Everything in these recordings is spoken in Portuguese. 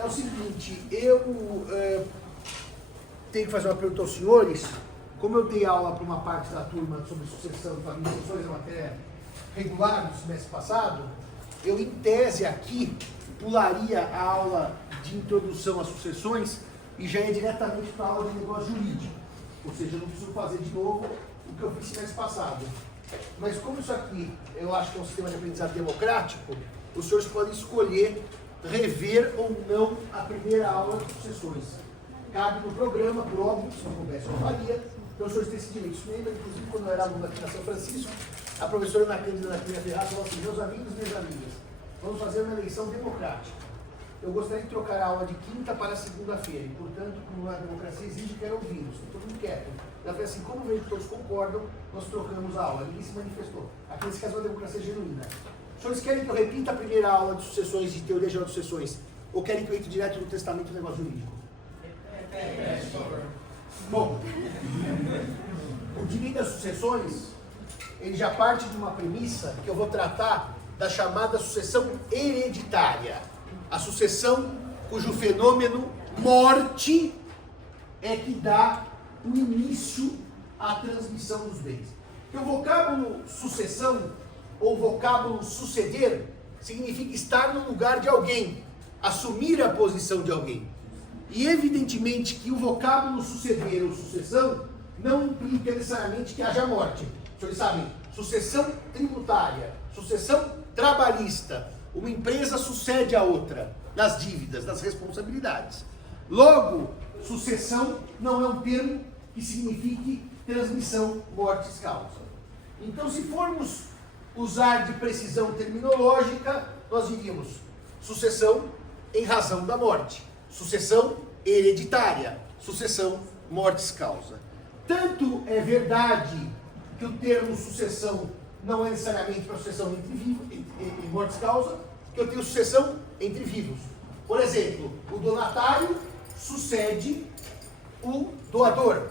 É o seguinte, eu tenho que fazer uma pergunta aos senhores. Como eu dei aula para uma parte da turma sobre sucessão de família, sucessões, uma matéria regular no semestre passado, eu, em tese, aqui, pularia a aula de introdução às sucessões e já ia diretamente para a aula de negócio jurídico. Ou seja, eu não preciso fazer de novo o que eu fiz no semestre passado. Mas como isso aqui, eu acho que é um sistema de aprendizado democrático, os senhores podem escolher rever ou não a primeira aula de sucessões. Cabe no programa, por óbvio, se não coubesse, eu faria. Então os senhores decidem isso. Lembra, inclusive, quando eu era aluno aqui na São Francisco, a professora Ana Cândida Ferraz falou assim: meus amigos e minhas amigas, vamos fazer uma eleição democrática. Eu gostaria de trocar a aula de quinta para segunda-feira, e, portanto, como a democracia exige, quero ouvi-los. Todo mundo quieto. Ela falou assim: como vejo que todos concordam, nós trocamos a aula. Ninguém se manifestou. Aqui nesse caso é uma democracia genuína. Os senhores querem que eu repita a primeira aula de sucessões, de teoria geral de sucessões, ou querem que eu entre direto no testamento do negócio jurídico? Bom, o direito das sucessões, ele já parte de uma premissa que eu vou tratar da chamada sucessão hereditária. A sucessão cujo fenômeno morte é que dá o início à transmissão dos bens. Porque o vocábulo sucessão ou vocábulo suceder significa estar no lugar de alguém, assumir a posição de alguém. E evidentemente que o vocábulo suceder ou sucessão não implica necessariamente que haja morte. Os senhores sabem, sucessão tributária, sucessão trabalhista, uma empresa sucede a outra nas dívidas, nas responsabilidades. Logo, sucessão não é um termo que signifique transmissão mortis causa. Então, se formos usar de precisão terminológica, nós diríamos sucessão em razão da morte, sucessão hereditária, sucessão mortis causa. Tanto é verdade que o termo sucessão não é necessariamente para sucessão entre vivos, em mortis causa, que eu tenho sucessão entre vivos. Por exemplo, o donatário sucede o doador,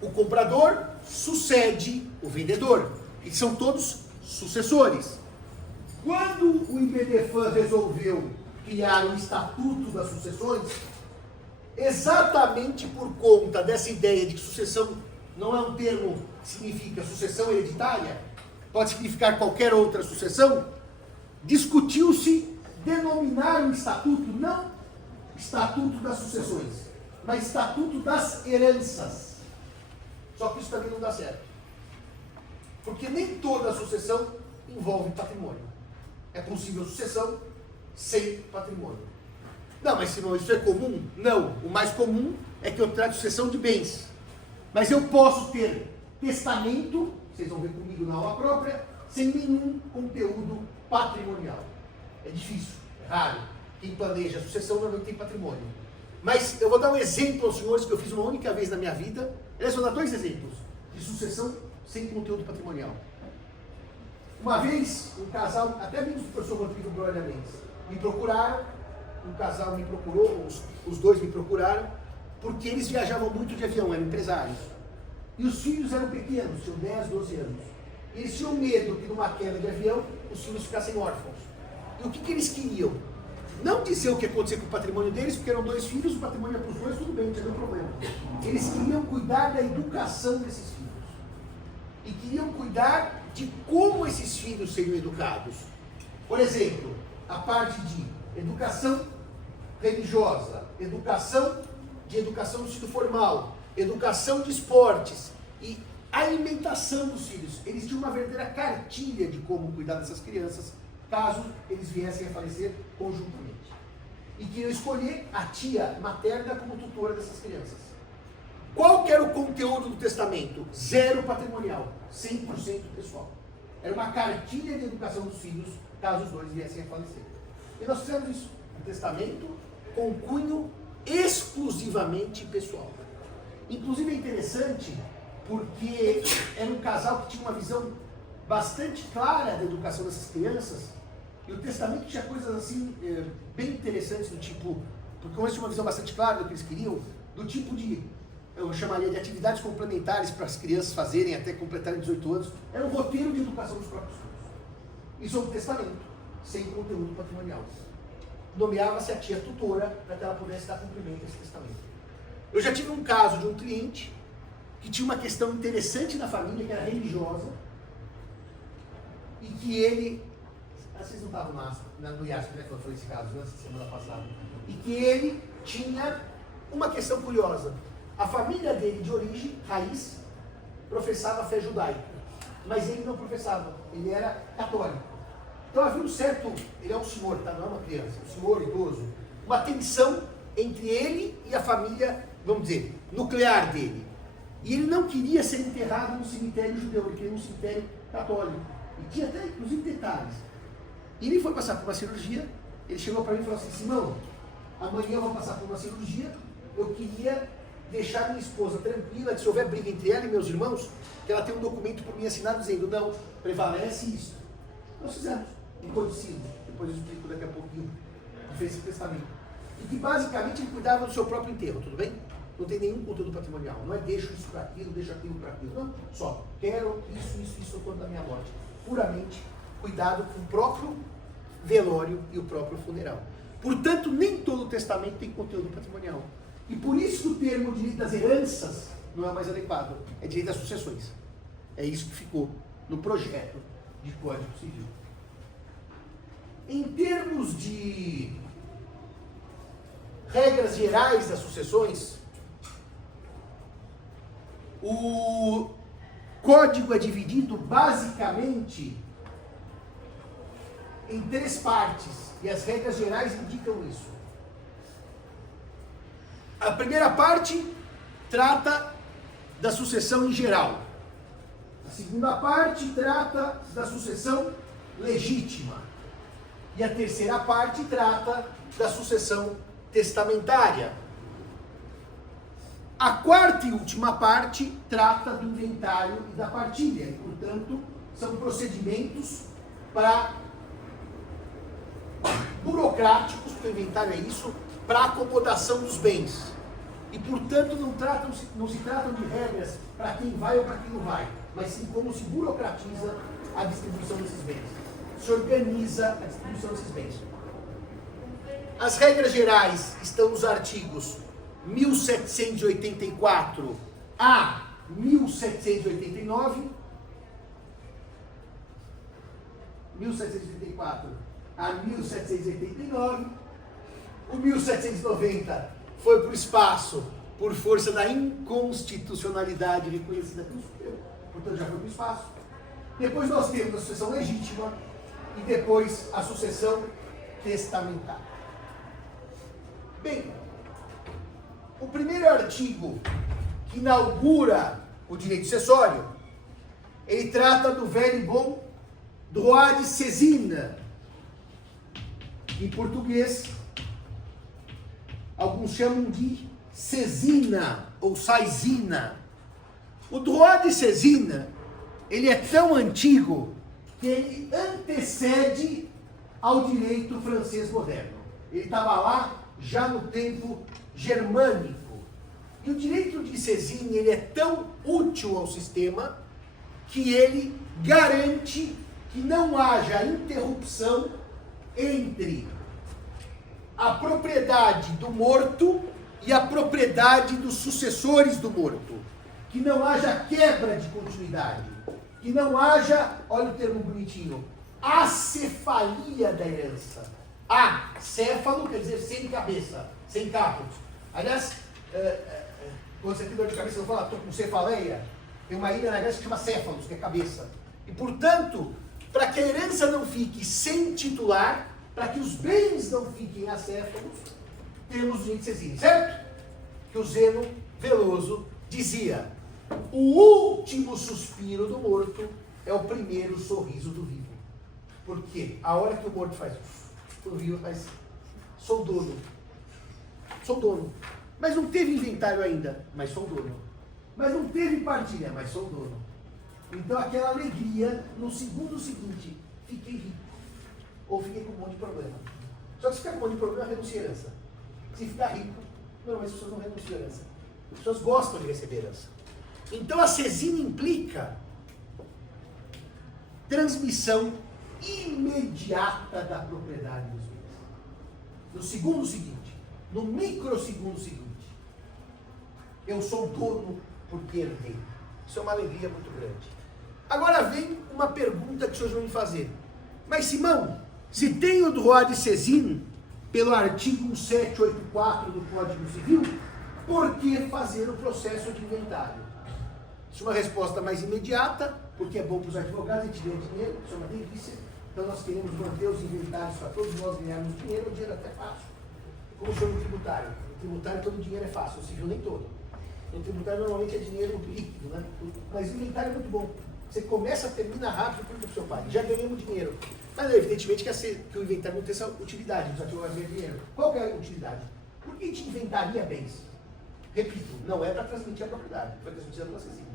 o comprador sucede o vendedor, e são todos sucessores. Quando o IBDFAN resolveu criar o Estatuto das Sucessões, exatamente por conta dessa ideia de que sucessão não é um termo que significa sucessão hereditária, pode significar qualquer outra sucessão, discutiu-se denominar o estatuto não Estatuto das Sucessões, mas Estatuto das Heranças. Só que isso também não dá certo. Porque nem toda sucessão envolve patrimônio. É possível sucessão sem patrimônio. Não, mas Simão, isso é comum? Não. O mais comum é que eu trate sucessão de bens. Mas eu posso ter testamento, vocês vão ver comigo na aula própria, sem nenhum conteúdo patrimonial. É difícil, é raro. Quem planeja a sucessão normalmente tem patrimônio. Mas eu vou dar um exemplo aos senhores que eu fiz uma única vez na minha vida. Aliás, vou dar dois exemplos de sucessão sem conteúdo patrimonial. Uma vez, um casal, até mesmo o professor Rodrigo Brolha Mendes, me procuraram, um casal me procurou, os dois me procuraram, porque eles viajavam muito de avião, eram empresários. E os filhos eram pequenos, tinham 10, 12 anos. E eles tinham medo que numa queda de avião, os filhos ficassem órfãos. E o que eles queriam? Não dizer o que acontecia com o patrimônio deles, porque eram dois filhos, o patrimônio é para os dois, tudo bem, não tinha nenhum problema. Eles queriam cuidar da educação desses filhos. E queriam cuidar de como esses filhos seriam educados. Por exemplo, a parte de educação religiosa, educação no ensino formal, educação de esportes e alimentação dos filhos. Eles tinham uma verdadeira cartilha de como cuidar dessas crianças, caso eles viessem a falecer conjuntamente. E queriam escolher a tia materna como tutora dessas crianças. Qual que era o conteúdo do testamento? Zero patrimonial, 100% pessoal. Era uma cartilha de educação dos filhos, caso os dois viessem a falecer. E nós fizemos isso, um testamento com cunho exclusivamente pessoal. Inclusive é interessante, porque era um casal que tinha uma visão bastante clara da educação dessas crianças, e o testamento tinha coisas assim, bem interessantes, do tipo, porque eles tinham uma visão bastante clara do que eles queriam, do tipo de, eu chamaria de atividades complementares para as crianças fazerem até completarem 18 anos, era um roteiro de educação dos próprios filhos. Isso é um testamento, sem conteúdo patrimonial. nomeava-se a tia tutora para que ela pudesse dar cumprimento a esse testamento. Eu já tive um caso de um cliente que tinha uma questão interessante na família, que era religiosa, e que ele... Vocês não estavam no IASP, né, quando foi esse caso, né, semana passada. E que ele tinha uma questão curiosa. A família dele, de origem, raiz, professava a fé judaica. Mas ele não professava, ele era católico. Então havia um certo... Ele é um senhor, tá? Não é uma criança, um senhor idoso. Uma tensão entre ele e a família, vamos dizer, nuclear dele. E ele não queria ser enterrado num cemitério judeu, ele queria um cemitério católico. E tinha até, inclusive, detalhes. E ele foi passar por uma cirurgia, ele chegou para mim e falou assim, Simão, amanhã eu vou passar por uma cirurgia, eu queria deixar minha esposa tranquila, que se houver briga entre ela e meus irmãos, que ela tem um documento por mim assinado dizendo, não, prevalece isso. Nós fizemos, em codicilo, depois eu explico daqui a pouquinho, que fez esse testamento. E que basicamente ele cuidava do seu próprio enterro, tudo bem? Não tem nenhum conteúdo patrimonial, não é deixo isso para aquilo, deixo aquilo para aquilo, não, só quero isso quanto da minha morte. Puramente cuidado com o próprio velório e o próprio funeral. Portanto, nem todo testamento tem conteúdo patrimonial. E por isso o termo direito das heranças não é mais adequado, é direito das sucessões. É isso que ficou no projeto de Código Civil. Em termos de regras gerais das sucessões, o código é dividido basicamente em 3 partes, e as regras gerais indicam isso. A primeira parte trata da sucessão em geral. A segunda parte trata da sucessão legítima. E a terceira parte trata da sucessão testamentária. A quarta e última parte trata do inventário e da partilha, e, portanto, são procedimentos burocráticos, porque o inventário é isso, para acomodação dos bens. E, portanto, não se tratam de regras para quem vai ou para quem não vai, mas sim como se burocratiza a distribuição desses bens. Se organiza a distribuição desses bens. As regras gerais estão nos artigos 1784 a 1789, 1784 a 1789, o 1790 foi para o espaço por força da inconstitucionalidade reconhecida pelo Supremo, portanto já foi para o espaço. Depois nós temos a sucessão legítima e depois a sucessão testamentária. Bem, o primeiro artigo que inaugura o direito sucessório, ele trata do velho e bom droit de saisine. Em português, alguns chamam de saisina ou saisina. O droit de saisine, ele é tão antigo que ele antecede ao direito francês moderno. Ele estava lá já no tempo germânico. E o direito de saisine, ele é tão útil ao sistema que ele garante que não haja interrupção entre a propriedade do morto e a propriedade dos sucessores do morto. Que não haja quebra de continuidade. Que não haja, olha o termo bonitinho, acefalia da herança. Acéfalo quer dizer sem cabeça, sem caput. Aliás, quando você tem dor de cabeça, eu falo, estou com cefaleia. Tem uma ilha na Grécia que chama Céfalos, que é cabeça. E, portanto, para que a herança não fique sem titular, para que os bens não fiquem acéfalos, temos o direito de saisine, certo? Que o Zeno Veloso dizia, o último suspiro do morto é o primeiro sorriso do vivo. Porque a hora que o morto faz, o vivo faz, sou dono. Sou dono. Mas não teve inventário ainda, mas sou dono. Mas não teve partilha, mas sou dono. Então aquela alegria, no segundo seguinte, fiquei rico. Ou fiquei com um monte de problema. Só que se ficar com um monte de problema, renuncia a herança. Se ficar rico, normalmente as pessoas não renunciam a herança. As pessoas gostam de receber herança. Então a saisine implica transmissão imediata da propriedade dos bens. no segundo seguinte, no microsegundo seguinte, eu sou dono porque herdei. Isso é uma alegria muito grande. Agora vem uma pergunta que os senhores vão me fazer. Mas Simão, se tem o droit de saisine pelo artigo 1784 do Código Civil, por que fazer o processo de inventário? Isso é uma resposta mais imediata, porque é bom para os advogados, a gente ganha dinheiro, isso é uma delícia. Então nós queremos manter os inventários para todos nós ganharmos dinheiro, o dinheiro é até fácil. Como chama o tributário? No tributário todo dinheiro é fácil, no civil nem todo. No tributário normalmente é dinheiro líquido, né? Mas o inventário é muito bom. Você começa, termina rápido, cuida do seu pai. Já ganhamos dinheiro. Mas evidentemente que o inventário não tem essa utilidade, os advogados ganham dinheiro. Qual que é a utilidade? Por que a gente inventaria bens? Repito, não é para transmitir a propriedade, foi transmitida pela CESIM.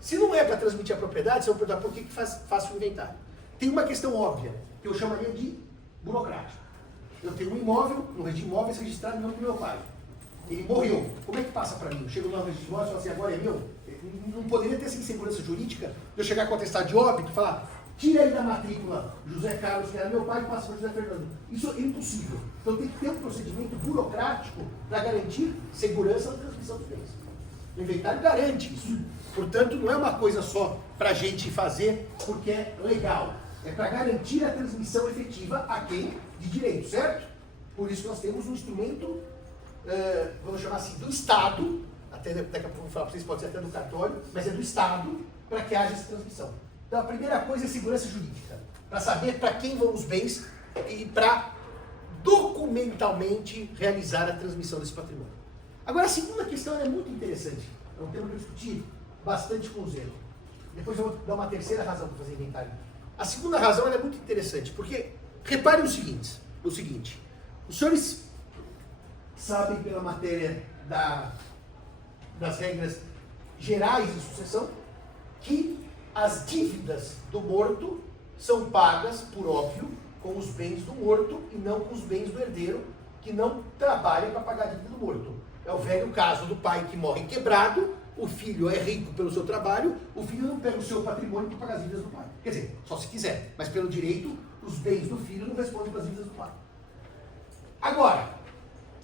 Se não é para transmitir a propriedade, você vai perguntar por que faço o inventário. Tem uma questão óbvia, que eu chamaria de burocrática. Eu tenho um imóvel, no registro de imóveis registrado no nome do meu pai. Ele morreu. Como é que passa para mim? Eu chego no registro de imóveis e falo assim, agora é meu? Não poderia ter essa insegurança jurídica de eu chegar com a atestado de óbito e falar, tira aí da matrícula José Carlos, que era meu pai, e passa para José Fernando. Isso é impossível. Então tem que ter um procedimento burocrático para garantir segurança na transmissão dos bens. O inventário garante isso. Portanto, não é uma coisa só para a gente fazer porque é legal. É para garantir a transmissão efetiva a quem? De direito, certo? Por isso nós temos um instrumento, vamos chamar assim, do Estado, até daqui a pouco eu vou falar para vocês, pode ser até do cartório, mas é do Estado para que haja essa transmissão. Então a primeira coisa é segurança jurídica, para saber para quem vão os bens e para documentalmente realizar a transmissão desse patrimônio. Agora a segunda questão é muito interessante, é um tema que eu discuti bastante com o Zeno. Depois eu vou dar uma terceira razão para fazer inventário. A segunda razão é muito interessante, porque reparem o seguinte, os senhores sabem pela matéria das regras gerais de sucessão que as dívidas do morto são pagas, por óbvio, com os bens do morto e não com os bens do herdeiro, que não trabalha para pagar a dívida do morto. É o velho caso do pai que morre quebrado, o filho é rico pelo seu trabalho, o filho não pega o seu patrimônio para pagar as dívidas do pai. Quer dizer, só se quiser, mas pelo direito, os bens do filho não respondem para as dívidas do pai. Agora,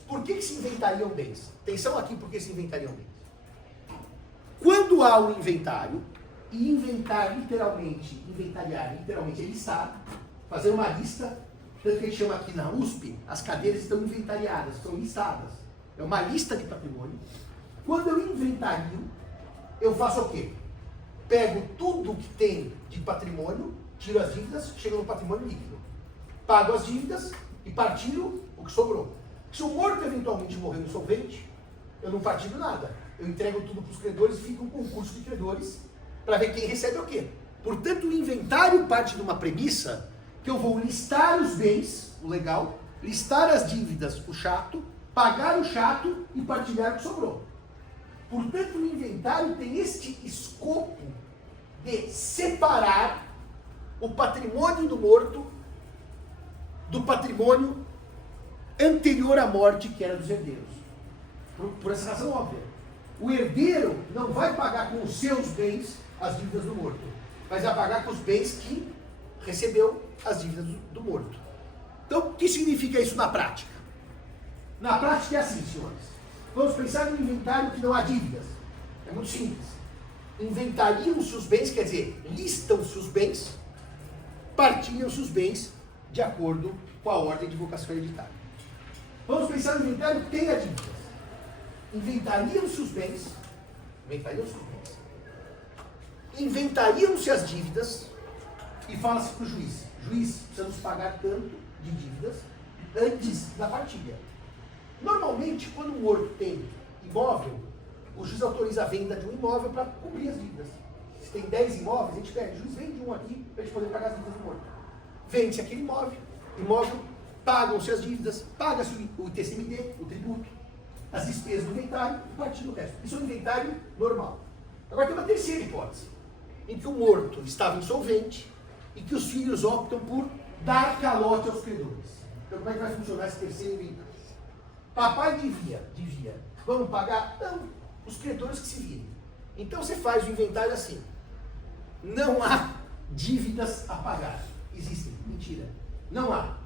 por que se inventariam bens? Atenção aqui por que se inventariam bens. Quando há um inventário, e inventariar literalmente é listar, fazer uma lista, tanto que a gente chama aqui na USP, as cadeiras estão inventariadas, são listadas. É uma lista de patrimônio. Quando eu inventario, eu faço o quê? Pego tudo que tem de patrimônio, tiro as dívidas, chego no patrimônio líquido. Pago as dívidas e partilho o que sobrou. Se o morto eventualmente morreu insolvente, eu não partilho nada. Eu entrego tudo para os credores e fica um concurso de credores para ver quem recebe o quê. Portanto, o inventário parte de uma premissa que eu vou listar os bens, o legal, listar as dívidas, o chato, pagar o chato e partilhar o que sobrou. Portanto, o inventário tem este escopo de separar o patrimônio do morto do patrimônio anterior à morte, que era dos herdeiros. Por essa razão óbvia. O herdeiro não vai pagar com os seus bens as dívidas do morto, mas vai pagar com os bens que recebeu as dívidas do morto. Então, o que significa isso na prática? Na prática é assim, senhores. Vamos pensar no inventário que não há dívidas. É muito simples. Inventariam-se os bens, quer dizer, listam-se os bens, partilham-se os bens de acordo com a ordem de vocação hereditária. Vamos pensar no inventário que tenha dívidas. Inventariam-se os bens, inventariam-se as dívidas e fala-se para o juiz, precisamos pagar tanto de dívidas antes da partilha. Normalmente, quando um morto tem imóvel, o juiz autoriza a venda de um imóvel para cobrir as dívidas. Se tem 10 imóveis, a gente pede, o juiz vende um aqui para a gente poder pagar as dívidas do morto. Vende-se aquele imóvel, pagam-se as dívidas, paga-se o TCMD, o tributo, as despesas do inventário e partilha o resto. Isso é um inventário normal. Agora tem uma terceira hipótese, em que o morto estava insolvente e que os filhos optam por dar calote aos credores. Então como é que vai funcionar esse terceiro inventário? Papai devia. Vamos pagar? Não, os credores que se virem. Então você faz o inventário assim. Não há dívidas a pagar. Existem. Mentira. Não há.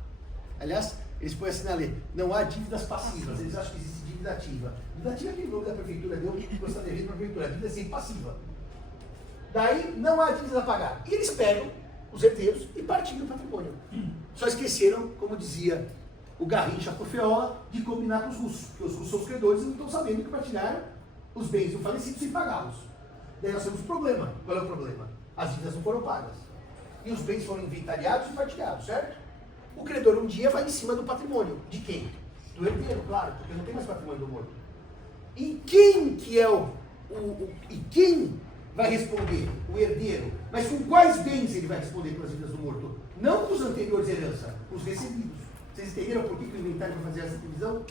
Aliás, Eles põem assim na lei, não há dívidas passivas, eles acham que existe dívida ativa. Dívida ativa é aquele nome da prefeitura, deu que você está devendo para a prefeitura, a dívida é sempre passiva. Daí não há dívidas a pagar. E eles pegam os herdeiros e partilham o patrimônio. Só esqueceram, como dizia o Garrincha Porfeola, de combinar com os russos, porque os russos são os credores e não estão sabendo que partilharam os bens do falecido sem pagá-los. Daí nós temos um problema. Qual é o problema? As dívidas não foram pagas. E os bens foram inventariados e partilhados, certo? O credor um dia vai em cima do patrimônio. De quem? Do herdeiro, claro, porque não tem mais patrimônio do morto. E quem que é e quem vai responder? O herdeiro. Mas com quais bens ele vai responder pelas dívidas do morto? Não com os anteriores herança, com os recebidos. Vocês entenderam por que o inventário vai fazer essa divisão?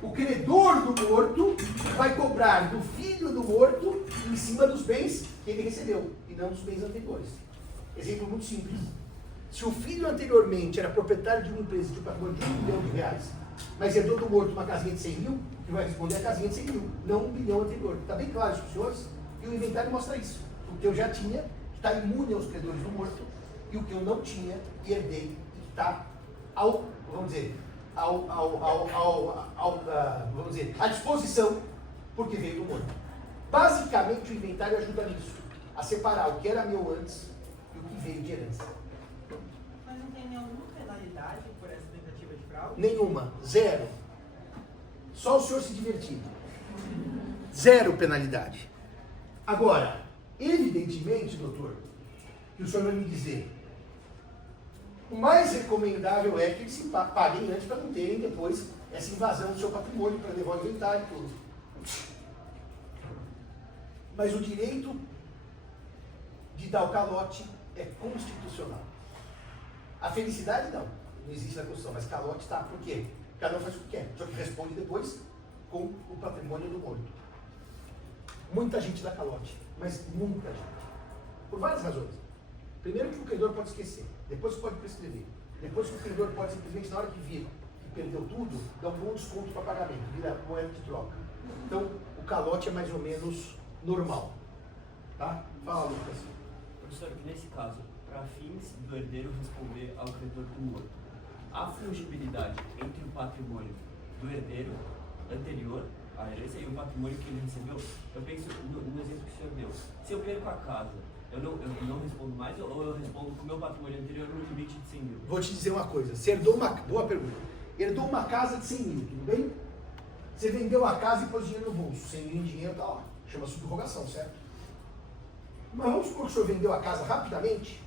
O credor do morto vai cobrar do filho do morto em cima dos bens que ele recebeu, e não dos bens anteriores. Exemplo muito simples. Se o filho anteriormente era proprietário de uma empresa de um patrimônio de R$1 bilhão, mas herdou do morto uma casinha de 100 mil, que vai responder a casinha de 100 mil, não R$1 bilhão anterior. Está bem claro isso para os senhores? E o inventário mostra isso. O que eu já tinha, está imune aos credores do morto, e o que eu não tinha e herdei, está vamos dizer, à disposição, porque veio do morto. Basicamente, o inventário ajuda nisso, a separar o que era meu antes e o que veio de herança. Mas não tem nenhuma penalidade por essa tentativa de fraude? Nenhuma, zero. Só o senhor se divertir. Zero penalidade. Agora, evidentemente, doutor, que o senhor vai me dizer, o mais recomendável é que eles se paguem antes para não terem depois essa invasão do seu patrimônio, para levar o inventário e tudo. Mas o direito de dar o calote é constitucional. A felicidade não existe na Constituição, mas calote está. Por quê? Cada um faz o que quer, só que responde depois com o patrimônio do morto. Muita gente dá calote, mas muita gente. Por várias razões. Primeiro que o credor pode esquecer, depois pode prescrever, depois que o credor pode simplesmente, na hora que vir que perdeu tudo, dar um bom desconto para pagamento, vira moeda de troca. Então, o calote é mais ou menos normal. Tá? Fala, Lucas. Professor, que nesse caso, para fins do herdeiro responder ao credor do morto, há fungibilidade entre o patrimônio do herdeiro anterior à herança e o patrimônio que ele recebeu? Eu penso no exemplo que o senhor deu. Se eu perco a casa, eu não respondo mais ou eu respondo com o meu patrimônio anterior no limite de 100 mil? Vou te dizer uma coisa. Você herdou boa pergunta. Herdou uma casa de 100 mil, tudo bem? Você vendeu a casa e pôs dinheiro no bolso. 100 mil em dinheiro está lá. Chama subrogação, certo? Mas vamos supor que o senhor vendeu a casa rapidamente,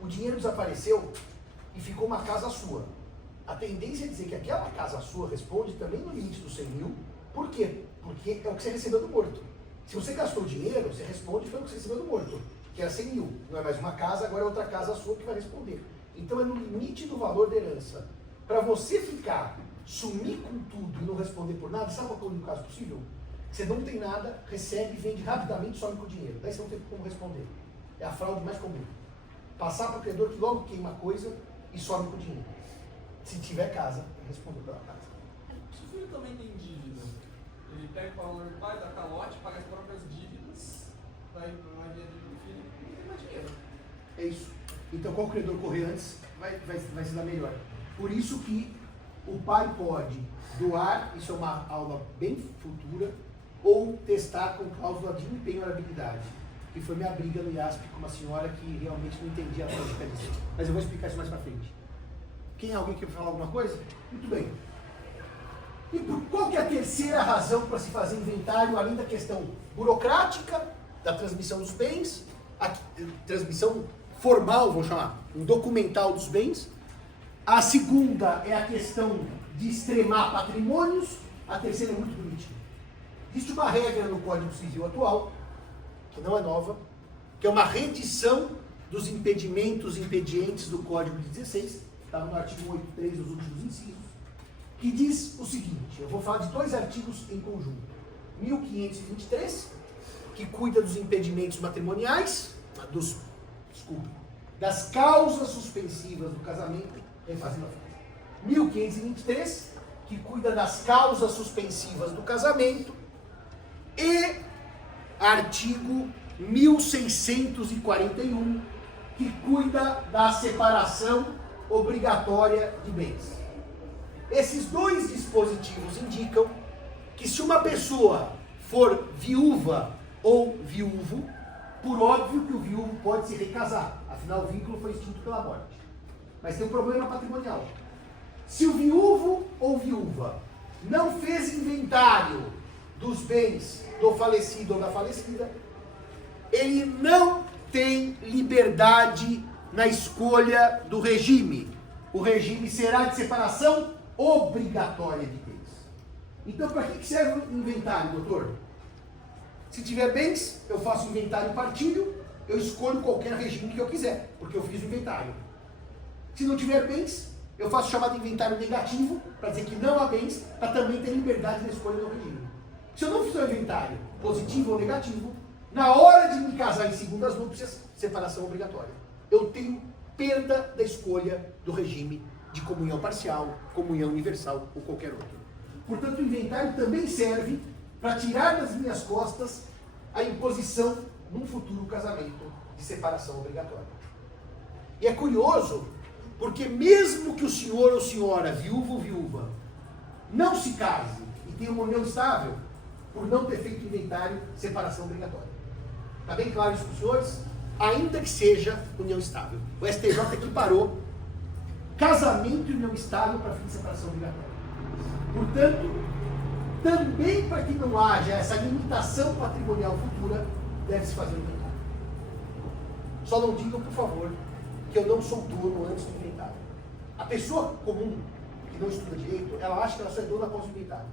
o dinheiro desapareceu e ficou uma casa sua. A tendência é dizer que aquela casa sua responde também no limite dos 100 mil. Por quê? Porque é o que você recebeu do morto. Se você gastou dinheiro, você responde pelo que você recebeu do morto, que era 100 mil. Não é mais uma casa, agora é outra casa sua que vai responder. Então é no limite do valor da herança. Para você ficar, sumir com tudo e não responder por nada, sabe qual é o caso possível? Você não tem nada, recebe, vende rapidamente e some com o dinheiro. Daí você não tem como responder. É a fraude mais comum. Passar para o credor que logo queima a coisa e some com o dinheiro. Se tiver casa, responder pela casa. Se o filho também tem dívida, ele pega o valor do pai, dá calote, paga as próprias dívidas, vai ver a dívida do filho e não tem mais dinheiro. É isso. Então, qual credor correr antes vai se dar melhor. Por isso que o pai pode doar, isso é uma aula bem futura, ou testar com cláusula de impenhorabilidade, que foi minha briga no IASP com uma senhora que realmente não entendia a lógica disso. Mas eu vou explicar isso mais pra frente. Alguém quer falar alguma coisa? Muito bem. E qual que é a terceira razão para se fazer inventário, além da questão burocrática, da transmissão dos bens, a transmissão formal, vou chamar, documental dos bens? A segunda é a questão de extremar patrimônios. A terceira é muito bonitinha. Existe uma regra no Código Civil atual, que não é nova, que é uma redição dos impedientes do Código de 16, está no artigo 8.3 dos últimos incisos, que diz o seguinte, eu vou falar de dois artigos em conjunto. 1523, que cuida dos impedimentos matrimoniais, das causas suspensivas do casamento, refazendo a frase. 1523, que cuida das causas suspensivas do casamento, e artigo 1641, que cuida da separação obrigatória de bens. Esses dois dispositivos indicam que se uma pessoa for viúva ou viúvo, por óbvio que o viúvo pode se recasar, afinal o vínculo foi extinto pela morte. Mas tem um problema patrimonial. Se o viúvo ou viúva não fez inventário dos bens do falecido ou da falecida, ele não tem liberdade na escolha do regime. O regime será de separação obrigatória de bens. Então, para que serve o inventário, doutor? Se tiver bens, eu faço inventário e partilho, eu escolho qualquer regime que eu quiser, porque eu fiz o inventário. Se não tiver bens, eu faço chamado inventário negativo, para dizer que não há bens, para também ter liberdade na escolha do regime. Se eu não fizer o inventário positivo ou negativo, na hora de me casar em segundas núpcias, separação obrigatória. Eu tenho perda da escolha do regime de comunhão parcial, comunhão universal ou qualquer outro. Portanto, o inventário também serve para tirar das minhas costas a imposição num futuro casamento de separação obrigatória. E é curioso, porque mesmo que o senhor ou senhora, viúvo ou viúva, não se case e tenha uma união estável, por não ter feito inventário, separação obrigatória. Está bem claro isso para os senhores? Ainda que seja união estável. O STJ equiparou casamento e união estável para fim de separação obrigatória. Portanto, também para que não haja essa limitação patrimonial futura, deve-se fazer o inventário. Só não digam, por favor, que eu não sou dono antes do inventário. A pessoa comum, que não estuda direito, ela acha que ela só é dona após o inventário.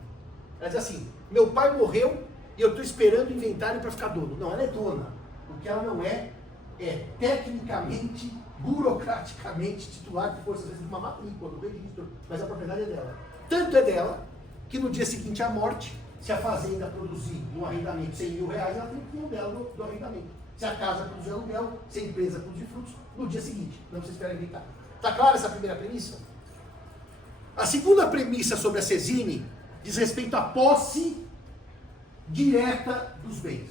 Ela diz assim, meu pai morreu e eu estou esperando o inventário para ficar dono. Não, ela é dona. O que ela não é tecnicamente, burocraticamente titular, que fosse às vezes de uma matrícula, do registro, mas a propriedade é dela. Tanto é dela, que no dia seguinte à morte, se a fazenda produzir um arrendamento de 100 mil reais, ela tem que ter um dela do arrendamento. Se a casa produzir aluguel, se a empresa produzir frutos, no dia seguinte, não precisa esperar inventário. Está clara essa primeira premissa? A segunda premissa sobre a Cesine diz respeito à posse direta dos bens.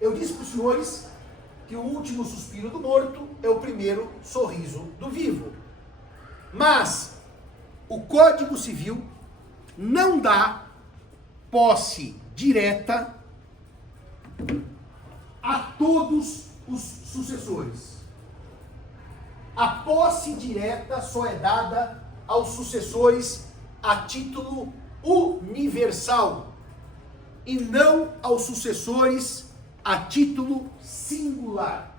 Eu disse para os senhores que o último suspiro do morto é o primeiro sorriso do vivo. Mas o Código Civil não dá posse direta a todos os sucessores. A posse direta só é dada aos sucessores a título universal e não aos sucessores a título singular.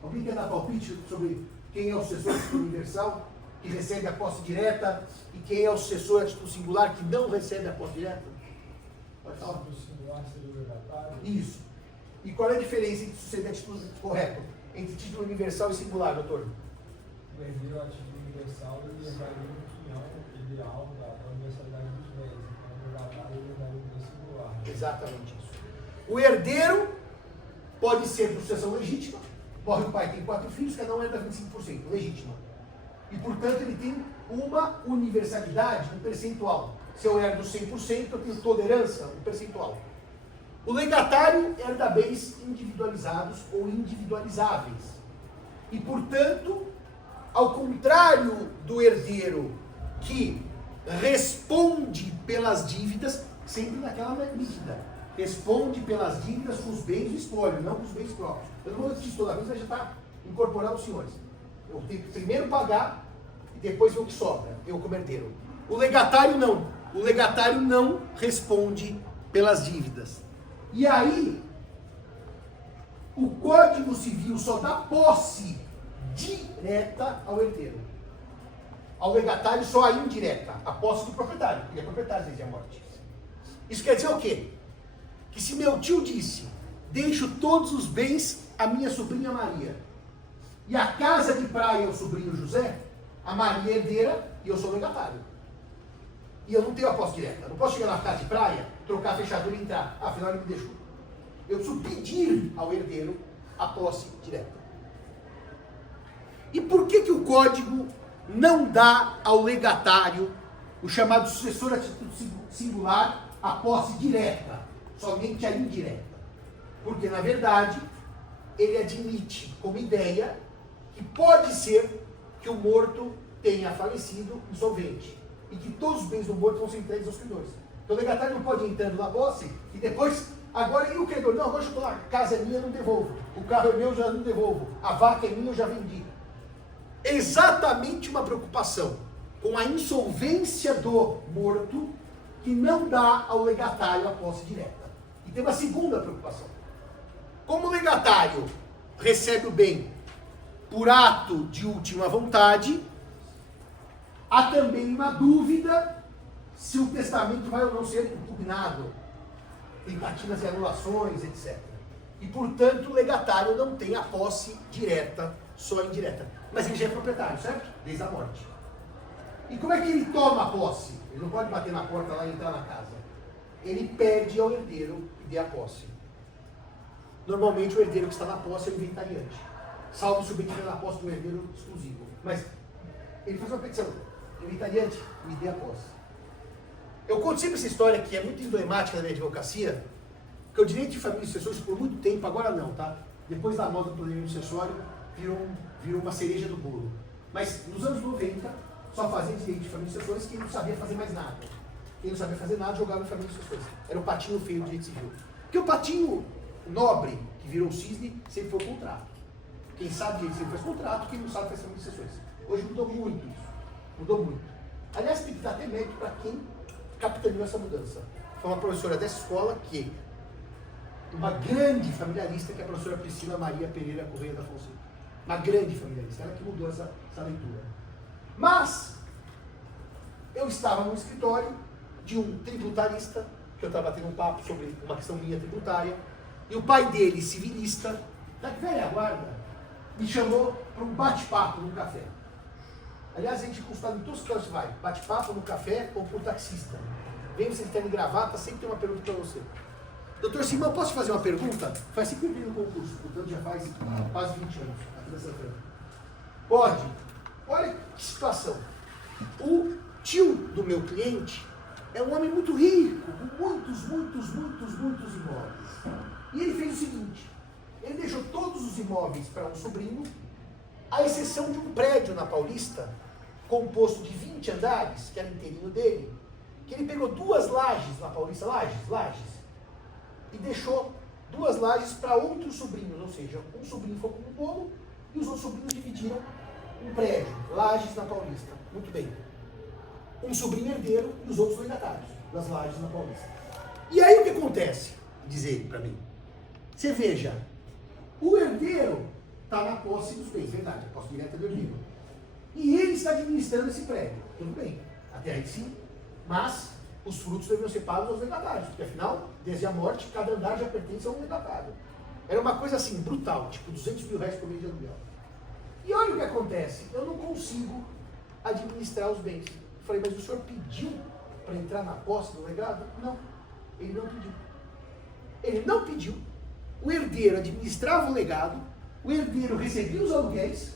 Alguém quer dar palpite sobre quem é o sucessor a título universal, que recebe a posse direta, e quem é o sucessor a título singular, que não recebe a posse direta? Pode falar. O singular seria o legatário. Isso. E qual é a diferença entre suceder a título correto? Entre título universal e singular, doutor? O herdeiro a título universal ele entraria no quinhão ideal da universalidade dos bens. Então, o legatário ele entraria no singular. Exatamente isso. O herdeiro pode ser por sucessão legítima. Morre o pai, tem 4 filhos, cada um herda 25%, legítima. E, portanto, ele tem uma universalidade, um percentual. Se eu herdo 100%, eu tenho toda herança, um percentual. O legatário herda bens individualizados ou individualizáveis. E, portanto, ao contrário do herdeiro que responde pelas dívidas, sempre naquela medida, responde pelas dívidas com os bens do espólio, não com os bens próprios. Eu não vou dizer isso toda vez, mas já está incorporado aos senhores. Eu tenho que primeiro pagar e depois ver o que sobra, eu como herdeiro. O legatário não. O legatário não responde pelas dívidas. E aí, o Código Civil só dá posse direta ao herdeiro. Ao legatário só a indireta, a posse do proprietário, porque ele é proprietário desde a morte. Isso quer dizer o quê? Que se meu tio disse, deixo todos os bens à minha sobrinha Maria, e a casa de praia ao sobrinho José, a Maria é herdeira e eu sou legatário. E eu não tenho a posse direta. Eu não posso chegar na casa de praia, trocar a fechadura e entrar. Afinal, ele me deixou. Eu preciso pedir ao herdeiro a posse direta. E por que o código não dá ao legatário, o chamado sucessor a título singular, a posse direta, somente a indireta? Porque, na verdade, ele admite como ideia que pode ser que o morto tenha falecido insolvente e que todos os bens do morto vão ser entregues aos credores. Então o legatário não pode ir entrando na posse e depois, agora e o credor? Não, agora eu estou lá, a casa é minha, eu não devolvo. O carro é meu, eu já não devolvo. A vaca é minha, eu já vendi. Exatamente uma preocupação com a insolvência do morto que não dá ao legatário a posse direta. E tem uma segunda preocupação. Como o legatário recebe o bem por ato de última vontade, há também uma dúvida se o testamento vai ou não ser impugnado, tentativas e anulações, etc. E, portanto, o legatário não tem a posse direta, só indireta. Mas ele já é proprietário, certo? Desde a morte. E como é que ele toma a posse? Ele não pode bater na porta lá e entrar na casa. Ele pede ao herdeiro que dê a posse. Normalmente o herdeiro que está na posse é o inventariante. Salvo se o bem estiver na posse do herdeiro exclusivo. Mas ele faz uma petição. Inventariante, me dê a posse. Eu conto sempre essa história que é muito emblemática da minha advocacia, que o direito de família e sucessores por muito tempo, agora não, tá? Depois da moda do planejamento sucessório, virou uma cereja do bolo. Mas nos anos 90, só fazia direito de família e sucessores quem não sabia fazer mais nada. Quem não sabia fazer nada jogava em família e sucessores. Era o patinho feio do direito civil. Porque o patinho nobre, que virou o cisne, sempre foi o contrato. Quem sabe direito sempre faz contrato, quem não sabe faz família e sucessores. Hoje mudou muito isso. Mudou muito. Aliás, tem que dar até mérito para quem capitaneou essa mudança. Foi uma professora dessa escola que, uma grande familiarista, que é a professora Priscila Maria Pereira Correia da Fonseca. Uma grande familiarista, ela que mudou essa leitura. Mas, eu estava no escritório de um tributarista, que eu estava batendo um papo sobre uma questão minha tributária, e o pai dele, civilista, da velha guarda, me chamou para um bate-papo num café. Aliás, a gente consulta em todos os casos, vai, bate-papo no café ou por taxista. Vem você de terno e gravata, sempre tem uma pergunta para você. Doutor Simão, posso te fazer uma pergunta? Faz 5 anos no concurso, portanto já faz quase 20 anos aqui nessa frente. Pode. Olha que situação. O tio do meu cliente é um homem muito rico, com muitos imóveis. E ele fez o seguinte, ele deixou todos os imóveis para um sobrinho, à exceção de um prédio na Paulista, composto de 20 andares, que era inteirinho dele, que ele pegou 2 lajes na Paulista, lajes, e deixou 2 lajes para outros sobrinhos, ou seja, um sobrinho foi com um bolo e os outros sobrinhos dividiram um prédio, lajes na Paulista. Muito bem. Um sobrinho herdeiro e os outros legatários das lajes na Paulista. E aí o que acontece? Diz ele para mim. Você veja, o herdeiro está na posse dos bens, verdade, a posse direta do herdeiro. E ele está administrando esse prédio. Tudo bem, até aí sim, mas os frutos deveriam ser pagos aos legatários, porque afinal, desde a morte, cada andar já pertence a um legatário. Era uma coisa assim, brutal, tipo 200 mil reais por mês de aluguel. E olha o que acontece, eu não consigo administrar os bens. Eu falei, mas o senhor pediu para entrar na posse do legado? Não, ele não pediu. Ele não pediu. O herdeiro administrava o legado, o herdeiro recebia os aluguéis,